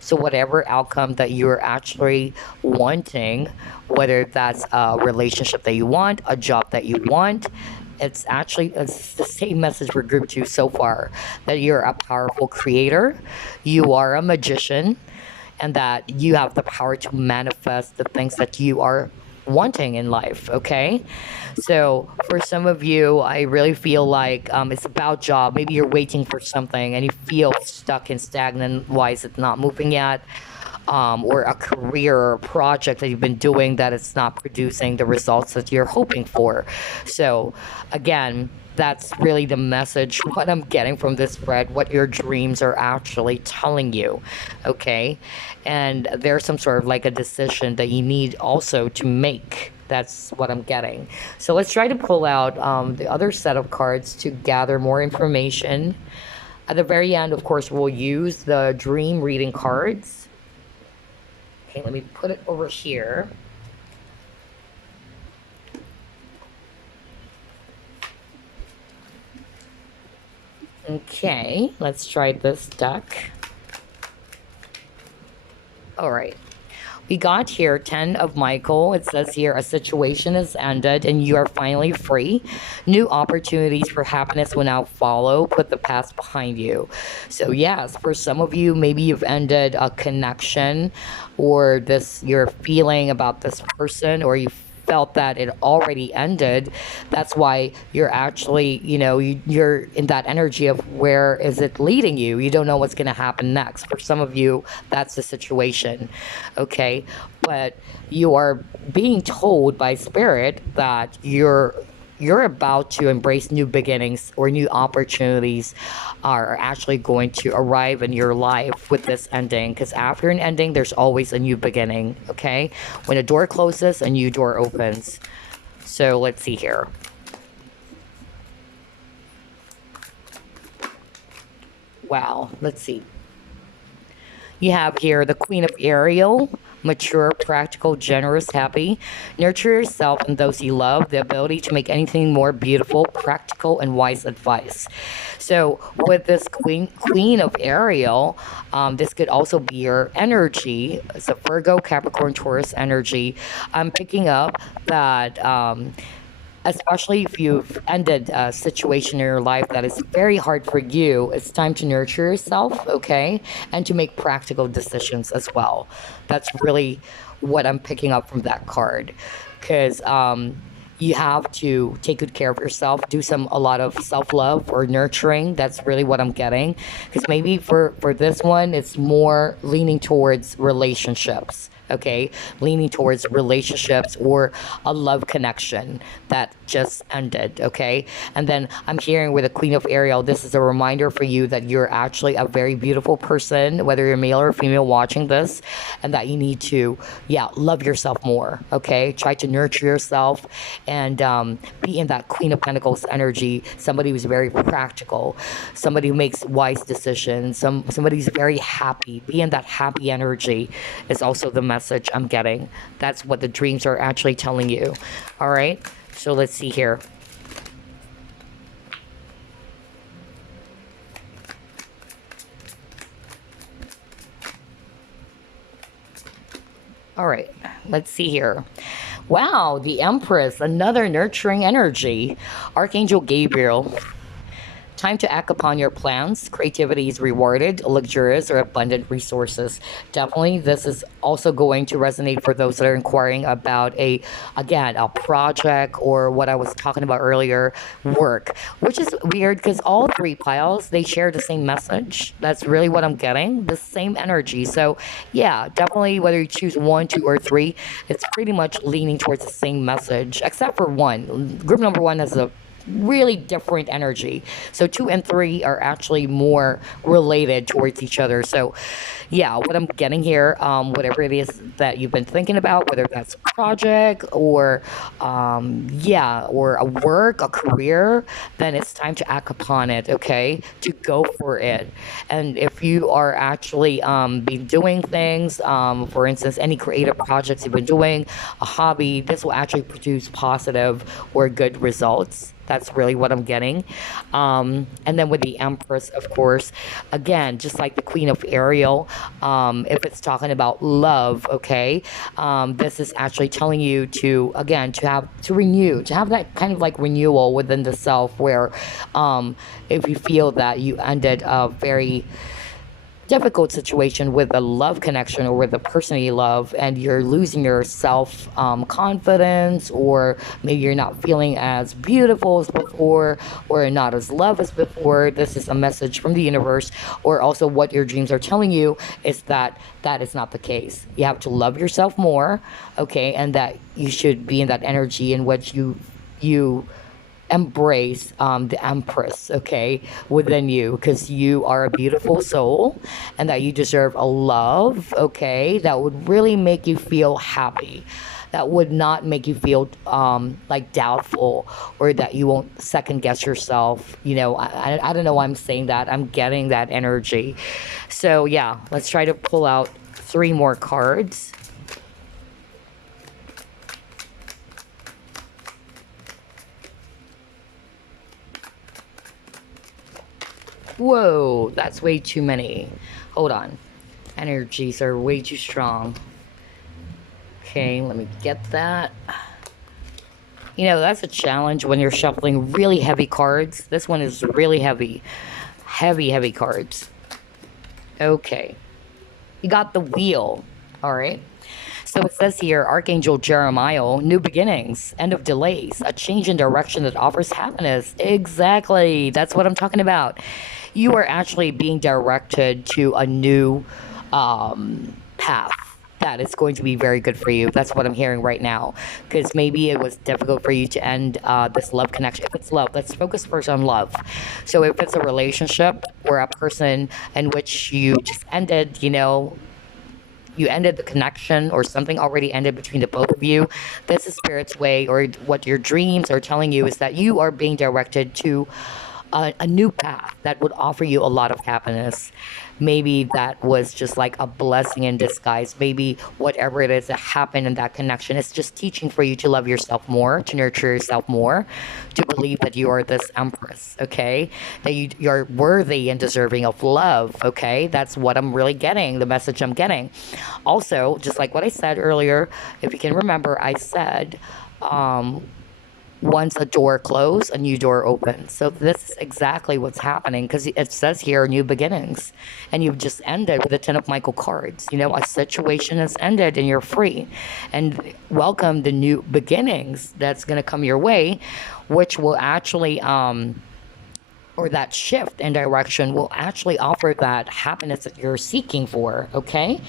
So whatever outcome that you're actually wanting, whether that's a relationship that you want, a job that you want, it's the same message for group two so far, that you're a powerful creator, you are a magician, and that you have the power to manifest the things that you are wanting in life. Okay, so for some of you, I really feel like it's about job. Maybe you're waiting for something and you feel stuck and stagnant. Why is it not moving yet? Or a career or a project that you've been doing that it's not producing the results that you're hoping for. So again, that's really the message, what I'm getting from this spread, what your dreams are actually telling you. Okay, and there's some sort of like a decision that you need also to make. That's what I'm getting. So let's try to pull out the other set of cards to gather more information. At the very end, of course, we'll use the dream reading cards. Okay, let me put it over here. Okay, let's try this deck. All right. We got here 10 of Michael. It says here a situation is ended and you are finally free. New opportunities for happiness will now follow. Put the past behind you. So yes, for some of you, maybe you've ended a connection or this you're feeling about this person, or you felt that it already ended. That's why you're actually, you're in that energy of where is it leading you? You don't know what's going to happen next. For some of you, that's the situation. Okay. But you are being told by spirit that you're about to embrace new beginnings, or new opportunities are actually going to arrive in your life with this ending, because after an ending there's always a new beginning. Okay, when a door closes, a new door opens. So let's see here. Wow, let's see. You have here the Queen of Ariel, mature, practical, generous, happy. Nurture yourself and those you love, the ability to make anything more beautiful, practical, and wise advice. So with this Queen of Ariel, this could also be your energy. It's a Virgo, Capricorn, Taurus energy. I'm picking up that especially if you've ended a situation in your life that is very hard for you, it's time to nurture yourself, okay? And to make practical decisions as well. That's really what I'm picking up from that card. Because you have to take good care of yourself, do a lot of self-love or nurturing. That's really what I'm getting. Because maybe for this one, it's more leaning towards relationships. Okay, leaning towards relationships or a love connection that just ended. Okay, and then I'm hearing with the Queen of Ariel, this is a reminder for you that you're actually a very beautiful person, whether you're male or female watching this, and that you need to, love yourself more. Okay, try to nurture yourself and be in that Queen of Pentacles energy. Somebody who's very practical, somebody who makes wise decisions, somebody who's very happy. Be in that happy energy is also the message I'm getting. That's what the dreams are actually telling you. All right, so let's see here. All right, let's see here. Wow, the Empress, another nurturing energy. Archangel Gabriel. Time to act upon your plans. Creativity is rewarded, luxurious or abundant resources. Definitely, this is also going to resonate for those that are inquiring about a project, or what I was talking about earlier, work, which is weird because all three piles, they share the same message. That's really what I'm getting, the same energy. So yeah, definitely whether you choose one, two, or three, it's pretty much leaning towards the same message, except for one. Group number one has a really different energy. So two and three are actually more related towards each other. So yeah, what I'm getting here, whatever it is that you've been thinking about, whether that's a project or or a work, a career, then it's time to act upon it. Okay, to go for it. And if you are actually been doing things, for instance, any creative projects you've been doing, a hobby, this will actually produce positive or good results. That's really what I'm getting. And then with the Empress, of course, again, just like the Queen of Ariel, if it's talking about love, okay, this is actually telling you to, again, to renew, to have that kind of like renewal within the self, where if you feel that you ended a very difficult situation with a love connection or with a person you love, and you're losing your self confidence, or maybe you're not feeling as beautiful as before, or not as loved as before, this is a message from the universe. Or also, what your dreams are telling you is that that is not the case. You have to love yourself more, okay, and that you should be in that energy in which you embrace the empress, okay, within you, because you are a beautiful soul, and that you deserve a love, okay, that would really make you feel happy, that would not make you feel like doubtful, or that you won't second guess yourself. I don't know why I'm saying that. I'm getting that energy. So yeah, let's try to pull out 3 more cards. Whoa, that's way too many. Hold on. Energies are way too strong. Okay, let me get that. That's a challenge when you're shuffling really heavy cards. This one is really heavy. Heavy cards. Okay. You got the wheel. All right. So it says here, Archangel Jeremiah, new beginnings, end of delays, a change in direction that offers happiness. Exactly. That's what I'm talking about. You are actually being directed to a new path that is going to be very good for you. That's what I'm hearing right now. Because maybe it was difficult for you to end this love connection. If it's love, let's focus first on love. So if it's a relationship or a person in which you just ended, you ended the connection, or something already ended between the both of you, this is Spirit's way, or what your dreams are telling you is that you are being directed to a new path that would offer you a lot of happiness. Maybe that was just like a blessing in disguise. Maybe whatever it is that happened in that connection is just teaching for you to love yourself more, to nurture yourself more, to believe that you are this empress, okay? That you're worthy and deserving of love, okay? That's what I'm really getting, the message I'm getting. Also, just like what I said earlier, if you can remember, I said, once a door closed, a new door opens. So this is exactly what's happening, because it says here, new beginnings. And you've just ended with the 10 of Michael cards. A situation has ended and you're free. And welcome the new beginnings that's going to come your way, which will actually, or that shift in direction will actually offer that happiness that you're seeking for, okay?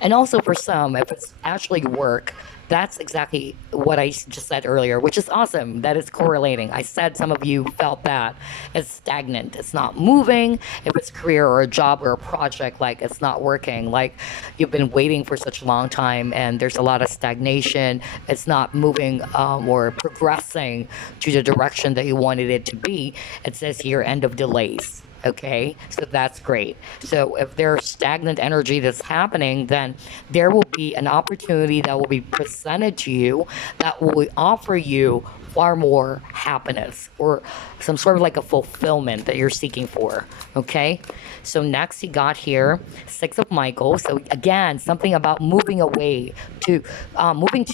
And also for some, if it's actually work, that's exactly what I just said earlier, which is awesome. That is correlating. I said some of you felt that it's stagnant. It's not moving. If it's career or a job or a project, like it's not working. Like you've been waiting for such a long time and there's a lot of stagnation. It's not moving or progressing to the direction that you wanted it to be. It says here, end of delays. Okay, so that's great. So if there's stagnant energy that's happening, then there will be an opportunity that will be presented to you that will offer you far more happiness, or some sort of like a fulfillment that you're seeking for. Okay, so next you got here 6 of Michael. So again, something about moving away to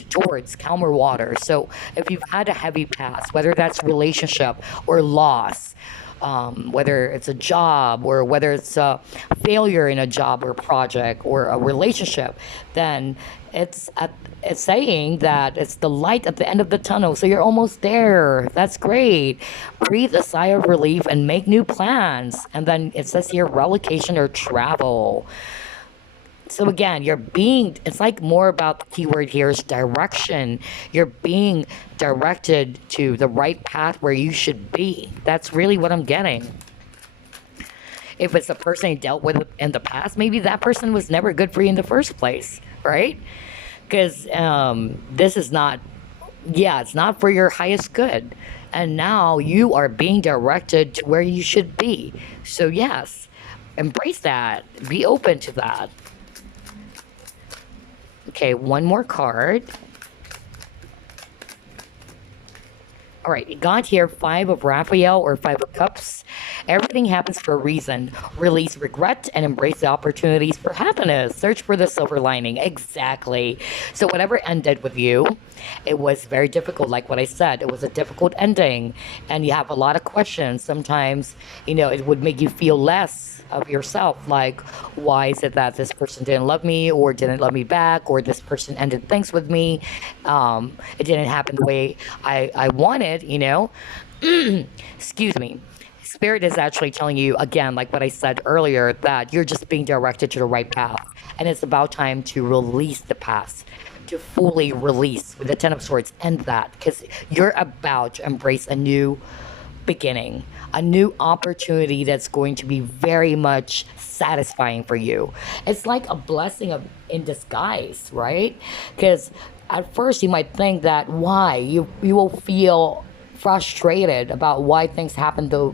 towards calmer water. So if you've had a heavy past, whether that's relationship or loss, whether it's a job, or whether it's a failure in a job or project or a relationship, then it's saying that it's the light at the end of the tunnel. So you're almost there. That's great. Breathe a sigh of relief and make new plans. And then it says here, relocation or travel. So again, it's like more about the keyword here is direction. You're being directed to the right path where you should be. That's really what I'm getting. If it's a person you dealt with in the past, maybe that person was never good for you in the first place, right? Because this is not, it's not for your highest good. And now you are being directed to where you should be. So yes, embrace that. Be open to that. Okay, one more card. All right, you got here 5 of Raphael or 5 of Cups. Everything happens for a reason. Release regret and embrace the opportunities for happiness. Search for the silver lining. Exactly. So whatever ended with you, it was very difficult. Like what I said, it was a difficult ending. And you have a lot of questions. Sometimes, it would make you feel less of yourself. Like, why is it that this person didn't love me or didn't love me back, or this person ended things with me? It didn't happen the way I wanted, you know? Excuse me. Spirit is actually telling you, again, like what I said earlier, that you're just being directed to the right path. And it's about time to release the past, to fully release with the Ten of Swords, end that, because you're about to embrace a new beginning, a new opportunity that's going to be very much satisfying for you. It's like a blessing of in disguise, right? Because at first you might think that why you will feel frustrated about why things happen to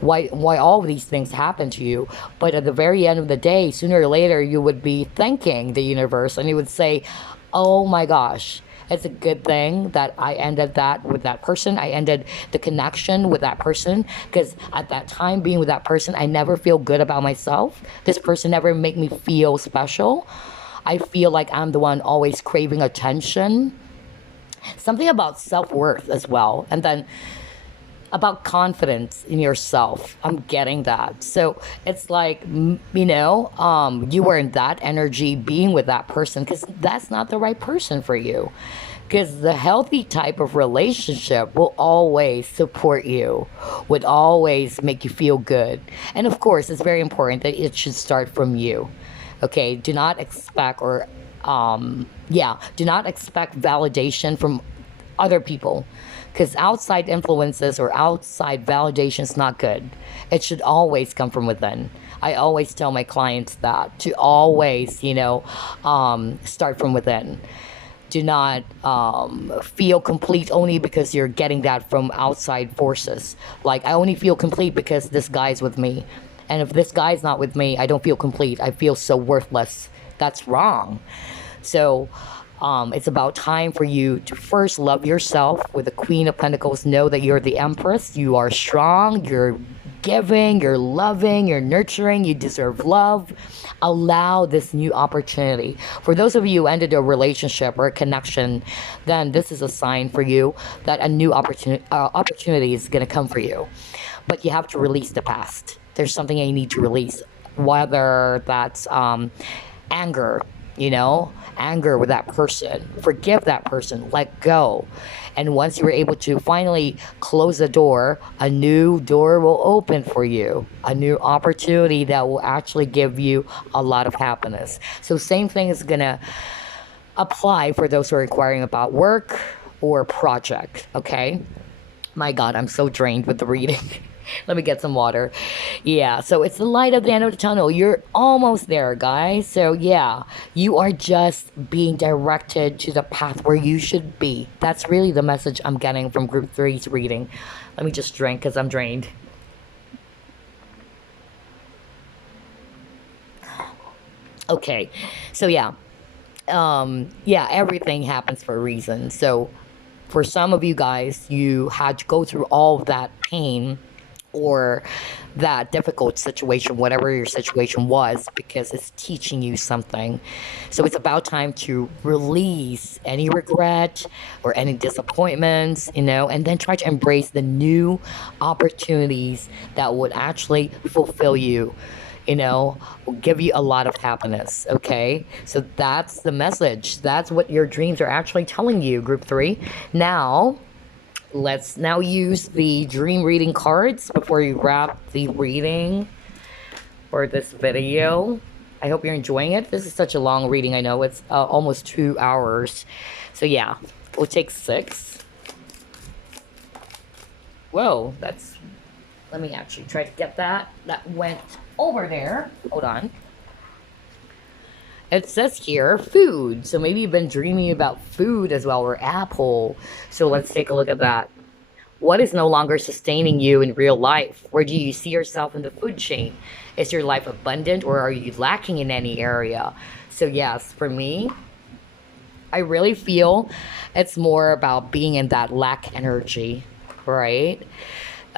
why all of these things happen to you, but at the very end of the day, sooner or later, you would be thanking the universe and you would say, oh my gosh, it's a good thing that I ended that with that person. I ended the connection with that person, because at that time being with that person, I never feel good about myself. This person never make me feel special. I feel like I'm the one always craving attention. Something about self-worth as well. And then about confidence in yourself. I'm getting that. So it's like, you were in that energy being with that person, because that's not the right person for you. Because the healthy type of relationship will always support you, would always make you feel good. And of course, it's very important that it should start from you. Okay, do not expect do not expect validation from other people, because outside influences or outside validation is not good. It should always come from within. I always tell my clients that to always, start from within. Do not feel complete only because you're getting that from outside forces. Like, I only feel complete because this guy's with me. And if this guy's not with me, I don't feel complete. I feel so worthless. That's wrong. So it's about time for you to first love yourself. With the Queen of Pentacles, know that you're the Empress. You are strong. You're giving. You're loving. You're nurturing. You deserve love. Allow this new opportunity. For those of you who ended a relationship or a connection, then this is a sign for you that a new opportunity is going to come for you. But you have to release the past. There's something that you need to release, whether that's anger, anger with that person. Forgive that person, let go. And once you're able to finally close the door, a new door will open for you, a new opportunity that will actually give you a lot of happiness. So same thing is gonna apply for those who are inquiring about work or project. Okay, my God, I'm so drained with the reading. Let me get some water. Yeah, so it's the light at the end of the tunnel. You're almost there, guys. So yeah, you are just being directed to the path where you should be. That's really the message I'm getting from Group 3's reading. Let me just drink because I'm drained. Okay, so yeah. Everything happens for a reason. So for some of you guys, you had to go through all of that pain or that difficult situation, whatever your situation was, because it's teaching you something. So it's about time to release any regret or any disappointments, and then try to embrace the new opportunities that would actually fulfill you, will give you a lot of happiness. Okay, so that's the message. That's what your dreams are actually telling you, Group 3. Now let's now use the dream reading cards before you wrap the reading for this video. I hope you're enjoying it. This is such a long reading. I know it's almost 2 hours. So yeah, we'll take 6. Whoa, let me actually try to get that. That went over there. Hold on. It says here, food. So maybe you've been dreaming about food as well, or apple. So let's take a look at that. What is no longer sustaining you in real life? Where do you see yourself in the food chain? Is your life abundant, or are you lacking in any area? So yes, for me, I really feel it's more about being in that lack energy, right?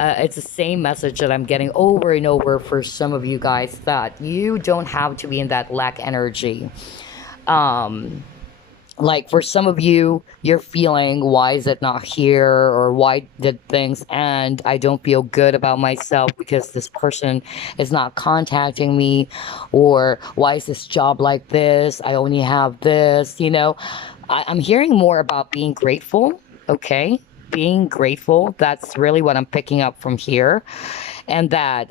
It's the same message that I'm getting over and over for some of you guys, that you don't have to be in that lack energy. Like for some of you, you're feeling, why is it not here? Or why did things end? I don't feel good about myself because this person is not contacting me. Or why is this job like this? I only have this, I'm hearing more about being grateful. Okay. Being grateful. That's really what I'm picking up from here. And that,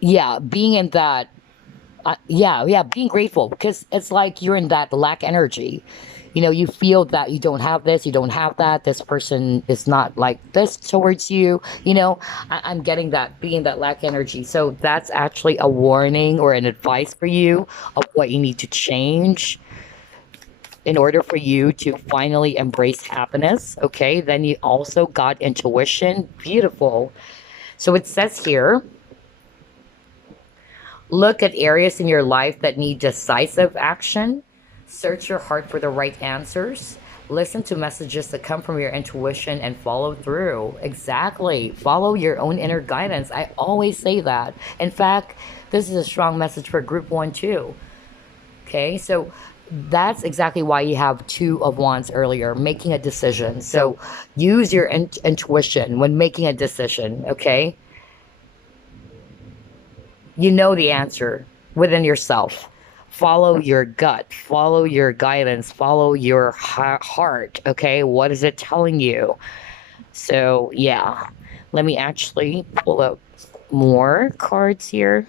yeah, being in that yeah, being grateful because it's like you're in that lack energy. You feel that you don't have this, you don't have that. This person is not like this towards you. I'm getting that being that lack energy. So that's actually a warning or an advice for you of what you need to change in order for you to finally embrace happiness. Okay, then you also got intuition. Beautiful. So it says here, look at areas in your life that need decisive action. Search your heart for the right answers. Listen to messages that come from your intuition and follow through. Exactly. Follow your own inner guidance. I always say that. In fact, this is a strong message for group one, too. Okay, so that's exactly why you have two of wands earlier, making a decision. So use your intuition when making a decision, okay? You know the answer within yourself. Follow your gut, follow your guidance, follow your heart. Okay, what is it telling you? So, yeah, let me actually pull up more cards here.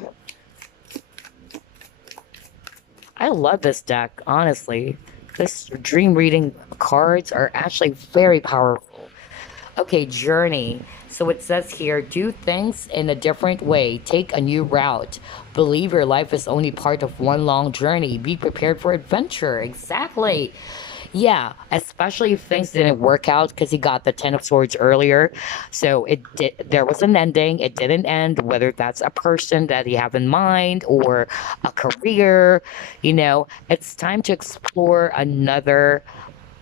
I love this deck, honestly. This dream reading cards are actually very powerful. Okay, journey. So it says here, do things in a different way. Take a new route. Believe your life is only part of one long journey. Be prepared for adventure. Exactly. Yeah, especially if things didn't work out because he got the Ten of Swords earlier. So it did. There was an ending. It didn't end. Whether that's a person that you have in mind or a career, it's time to explore another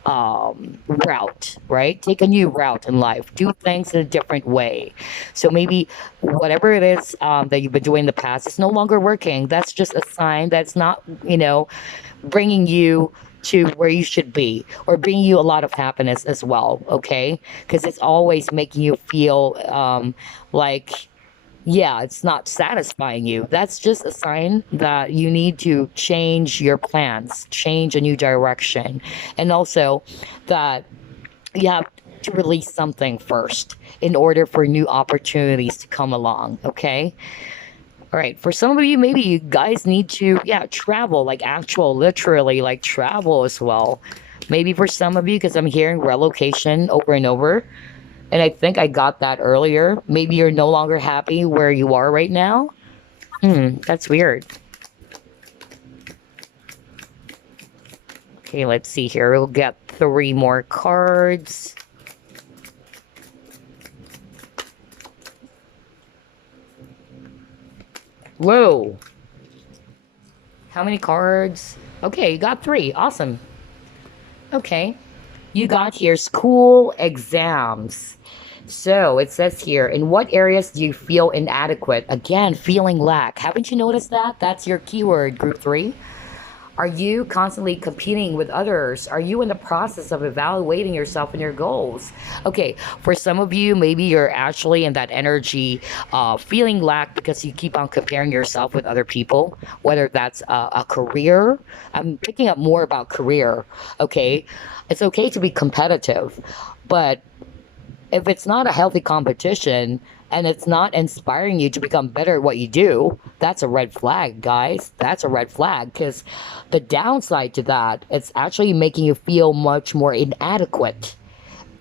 route, right? Take a new route in life. Do things in a different way. So maybe whatever it is that you've been doing in the past is no longer working. That's just a sign that's not, bringing you to where you should be or bringing you a lot of happiness as well. Okay, because it's always making you feel like, yeah, it's not satisfying you. That's just a sign that you need to change your plans, change a new direction. And also that you have to release something first in order for new opportunities to come along. Okay. All right. For some of you, maybe you guys need to, yeah, travel, like actual, literally, like travel as well. Maybe for some of you, because I'm hearing relocation over and over. And I think I got that earlier. Maybe you're no longer happy where you are right now. That's weird. Okay, let's see here. We'll get 3 more cards. Whoa. How many cards? Okay, you got 3. Awesome. Okay. You got here school exams. So it says here, in what areas do you feel inadequate? Again, feeling lack. Haven't you noticed that? That's your keyword, group 3. Are you constantly competing with others? Are you in the process of evaluating yourself and your goals? Okay, for some of you, maybe you're actually in that energy, feeling lack because you keep on comparing yourself with other people, whether that's a career. I'm picking up more about career, okay? It's okay to be competitive, but if it's not a healthy competition and it's not inspiring you to become better at what you do, that's a red flag, guys. That's a red flag because the downside to that, it's actually making you feel much more inadequate.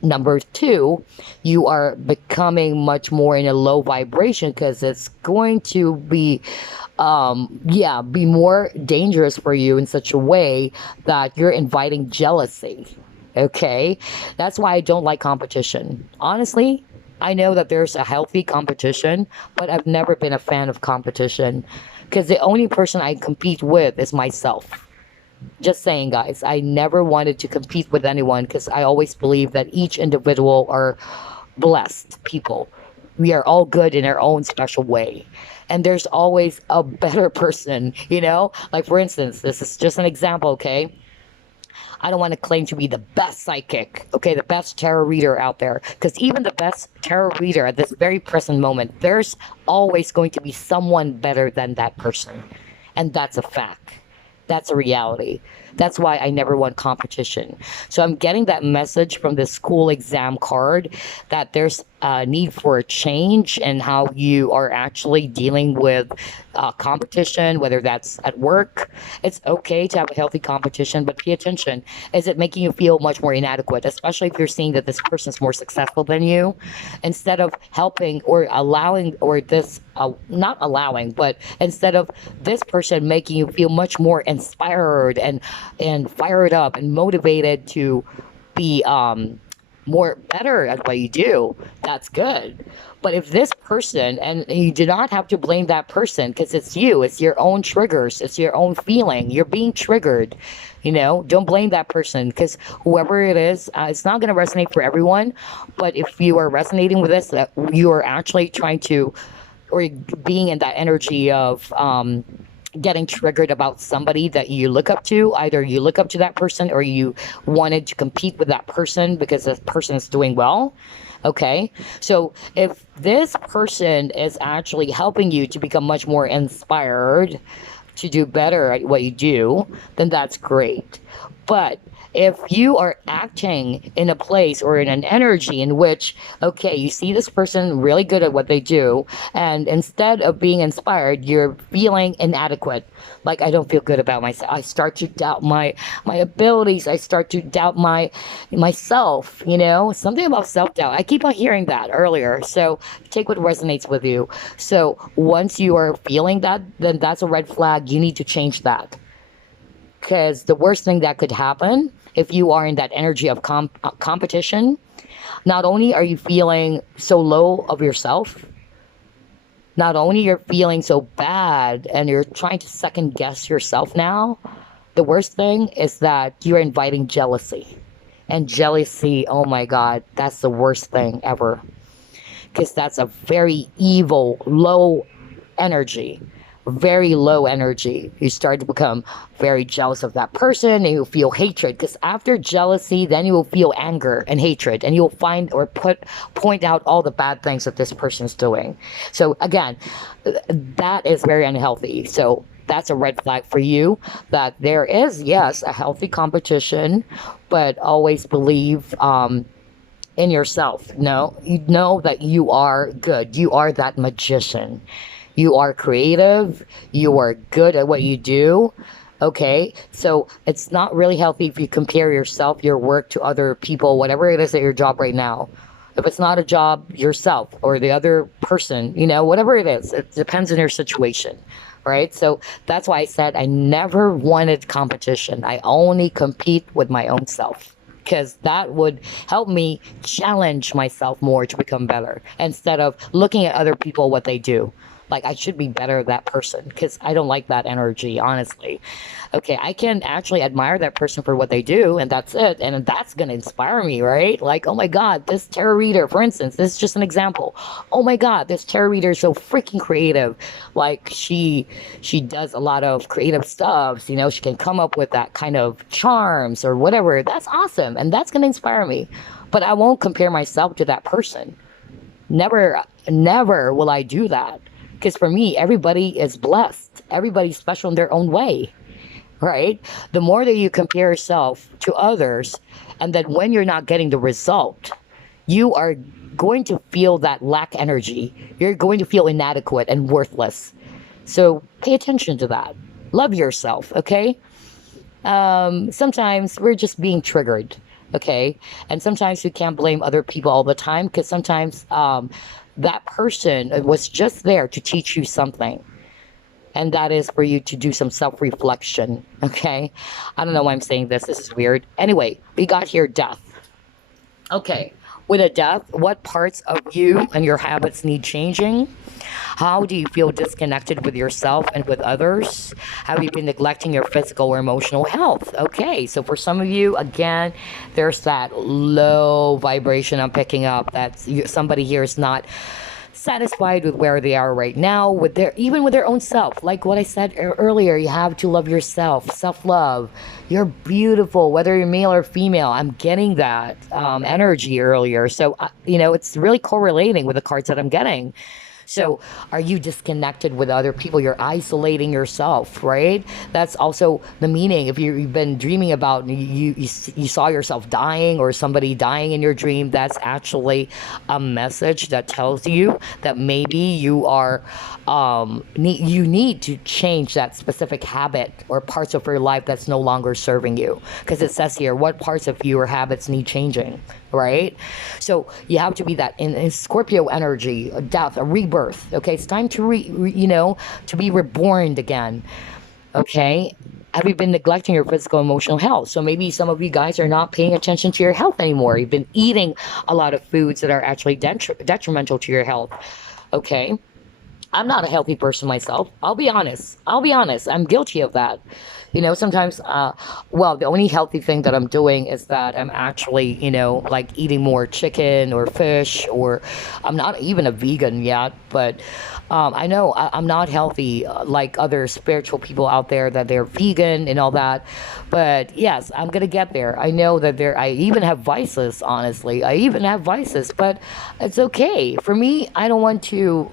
Number 2, you are becoming much more in a low vibration because it's going to be, be more dangerous for you in such a way that you're inviting jealousy. Okay, that's why I don't like competition. Honestly, I know that there's a healthy competition, but I've never been a fan of competition because the only person I compete with is myself. Just saying, guys, I never wanted to compete with anyone because I always believe that each individual are blessed people. We are all good in our own special way. And there's always a better person, Like, for instance, this is just an example, okay? I don't want to claim to be the best psychic, okay, the best tarot reader out there, because even the best tarot reader at this very present moment, there's always going to be someone better than that person. And that's a fact. That's a reality. That's why I never want competition. So I'm getting that message from the school exam card that there's a need for a change in how you are actually dealing with competition, whether that's at work. It's okay to have a healthy competition, but pay attention. Is it making you feel much more inadequate, especially if you're seeing that this person's more successful than you? Instead of helping or allowing, or this, not allowing, but instead of this person making you feel much more inspired and fired up and motivated to be more better at what you do, that's good. But if this person, and you do not have to blame that person, because it's you, it's your own triggers, it's your own feeling, you're being triggered, don't blame that person, because whoever it is, it's not going to resonate for everyone. But if you are resonating with this, that you are actually trying to, or being in that energy of getting triggered about somebody that you look up to. Either you look up to that person or you wanted to compete with that person because this person is doing well. Okay, so if this person is actually helping you to become much more inspired to do better at what you do, then that's great. But if you are acting in a place or in an energy in which, okay, you see this person really good at what they do, and instead of being inspired, you're feeling inadequate. Like, I don't feel good about myself. I start to doubt my abilities. I start to doubt myself, something about self-doubt. I keep on hearing that earlier. So take what resonates with you. So once you are feeling that, then that's a red flag. You need to change that. Because the worst thing that could happen if you are in that energy of competition, not only are you feeling so low of yourself, not only you're feeling so bad and you're trying to second guess yourself now, the worst thing is that you're inviting jealousy. And jealousy, oh my God, that's the worst thing ever. Because that's a very evil, low energy. Very low energy. You start to become very jealous of that person, and you feel hatred, because after jealousy then you will feel anger and hatred, and you'll find or point out all the bad things that this person's doing. So again, that is very unhealthy. So that's a red flag for you, that there is, yes, a healthy competition, but always believe in yourself. You know that you are good. You are that magician. You are creative. You are good at what you do. Okay, so it's not really healthy if you compare yourself, your work, to other people, whatever it is at your job right now. If it's not a job, yourself or the other person, whatever it is, it depends on your situation, right? So that's why I said I never wanted competition. I only compete with my own self, because that would help me challenge myself more to become better, instead of looking at other people, what they do. Like, I should be better than that person, because I don't like that energy, honestly. Okay, I can actually admire that person for what they do, and that's it. And that's going to inspire me, right? Like, oh my God, this tarot reader, for instance, this is just an example. Oh my God, this tarot reader is so freaking creative. Like, she does a lot of creative stuff. She can come up with that kind of charms or whatever. That's awesome. And that's going to inspire me. But I won't compare myself to that person. Never will I do that. Because for me, everybody is blessed. Everybody's special in their own way, right? The more that you compare yourself to others, and then when you're not getting the result, you are going to feel that lack energy. You're going to feel inadequate and worthless. So pay attention to that. Love yourself, okay? Sometimes we're just being triggered, okay? And sometimes you can't blame other people all the time, because sometimes that person was just there to teach you something. And that is for you to do some self-reflection, okay? I don't know why I'm saying this. This is weird. Anyway, we got here death. Okay, with a death, what parts of you and your habits need changing? How do you feel disconnected with yourself and with others? Have you been neglecting your physical or emotional health? Okay, so for some of you, again, there's that low vibration I'm picking up, that somebody here is not satisfied with where they are right now, with their even with their own self. Like what I said earlier, you have to love yourself, self-love. You're beautiful, whether you're male or female. I'm getting that energy earlier, so it's really correlating with the cards that I'm getting. So, are you disconnected with other people? You're isolating yourself, right? That's also the meaning. If you've been dreaming about you saw yourself dying or somebody dying in your dream, that's actually a message that tells you that maybe you need to change that specific habit or parts of your life that's no longer serving you. Because it says here, what parts of your habits need changing, right? So you have to be that in Scorpio energy, a death, a rebirth. Okay, it's time to to be reborn again. Okay. Have you been neglecting your physical emotional health? So maybe some of you guys are not paying attention to your health anymore. You've been eating a lot of foods that are actually detrimental to your health. Okay. I'm not a healthy person myself. I'll be honest. I'm guilty of that. Sometimes, well, the only healthy thing that I'm doing is that I'm actually, like eating more chicken or fish, or I'm not even a vegan yet, but I know I'm not healthy like other spiritual people out there that they're vegan and all that. But yes, I'm going to get there. I know that I even have vices, honestly. I even have vices, but it's okay. For me, I don't want to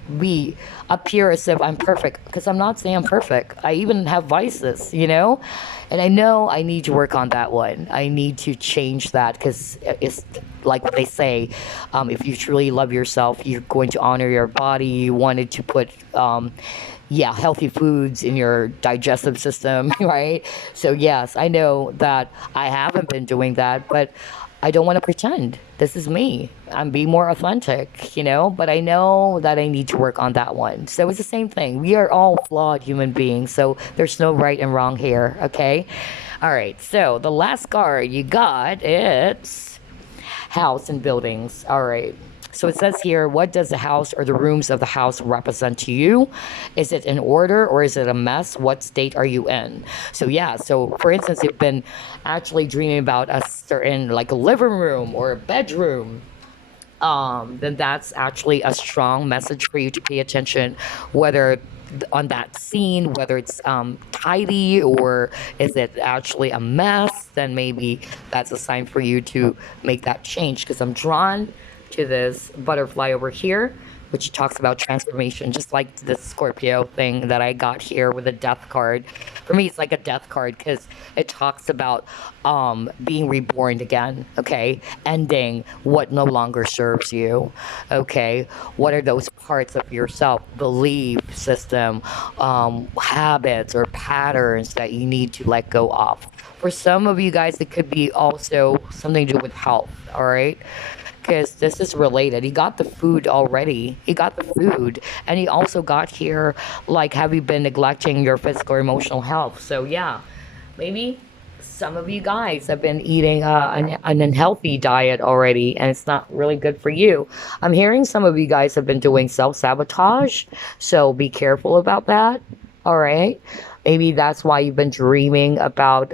appear as if I'm perfect, because I'm not saying I'm perfect. I even have vices, and I know I need to work on that one. I need to change that, because it's like what they say, if you truly love yourself, you're going to honor your body. You wanted to put healthy foods in your digestive system, right? So yes, I know that I haven't been doing that, but I don't want to pretend. This is me. I'm being more authentic, but I know that I need to work on that one. So it's the same thing. We are all flawed human beings, so there's no right and wrong here, okay? All right, so the last card you got, it's house and buildings. All right. So it says here, what does the house or the rooms of the house represent to you? Is it in order or is it a mess? What state are you in? So yeah, so for instance, you've been actually dreaming about a certain, like a living room or a bedroom, then that's actually a strong message for you to pay attention, whether on that scene, whether it's tidy or is it actually a mess, then maybe that's a sign for you to make that change, because I'm drawn to this butterfly over here, which talks about transformation, just like the Scorpio thing that I got here with a death card. For me, it's like a death card because it talks about being reborn again, okay? Ending what no longer serves you, okay? What are those parts of yourself, belief system, habits or patterns that you need to let go of? For some of you guys, it could be also something to do with health, all right? Because this is related. He got the food already. He got the food. And he also got here, like, have you been neglecting your physical or emotional health? So, yeah, maybe some of you guys have been eating an unhealthy diet already, and it's not really good for you. I'm hearing some of you guys have been doing self-sabotage, so be careful about that. All right. Maybe that's why you've been dreaming about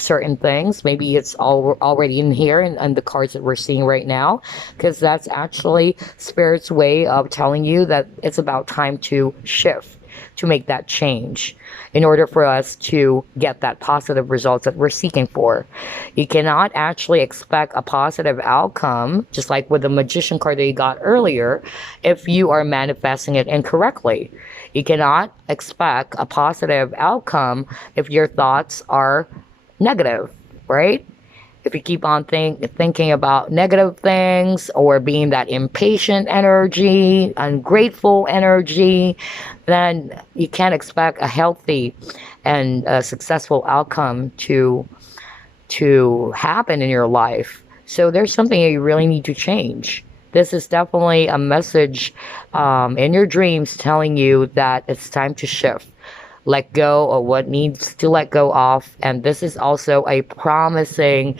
certain things. Maybe it's all already in here and the cards that we're seeing right now, because that's actually Spirit's way of telling you that it's about time to shift, to make that change in order for us to get that positive results that we're seeking for. You cannot actually expect a positive outcome, just like with the Magician card that you got earlier, if you are manifesting it incorrectly. You cannot expect a positive outcome if your thoughts are negative, right? If you keep on thinking about negative things or being that impatient energy, ungrateful energy, then you can't expect a healthy and a successful outcome to happen in your life. So there's something that you really need to change. This is definitely a message in your dreams telling you that it's time to shift. Let go of what needs to let go of. And this is also a promising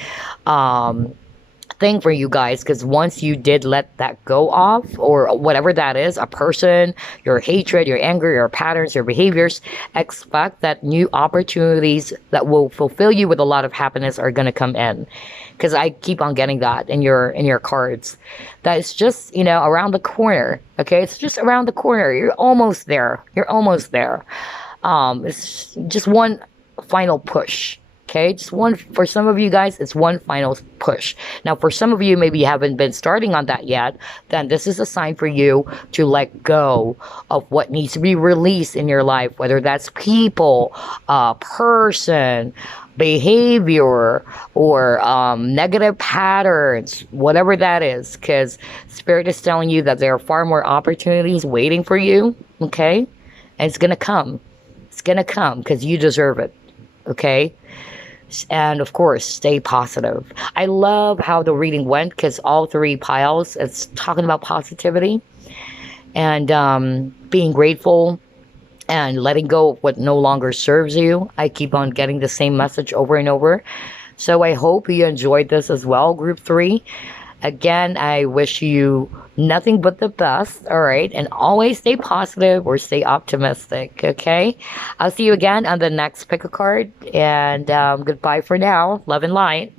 thing for you guys, because once you did let that go off, or whatever that is, a person, your hatred, your anger, your patterns, your behaviors, expect that new opportunities that will fulfill you with a lot of happiness are going to come in, because I keep on getting that in your cards, that it's just, around the corner. Okay, it's just around the corner. You're almost there. It's just one final push. Okay, just one. For some of you guys, it's one final push. Now, for some of you, maybe you haven't been starting on that yet, then this is a sign for you to let go of what needs to be released in your life, whether that's people, person, behavior, or negative patterns, whatever that is, because Spirit is telling you that there are far more opportunities waiting for you, okay? And it's gonna come. It's gonna come because you deserve it, okay? And of course, stay positive. I love how the reading went, because all three piles, it's talking about positivity and being grateful and letting go of what no longer serves you. I keep on getting the same message over and over. So I hope you enjoyed this as well, group 3. Again, I wish you nothing but the best, all right? And always stay positive or stay optimistic, okay? I'll see you again on the next pick a card. And goodbye for now. Love and light.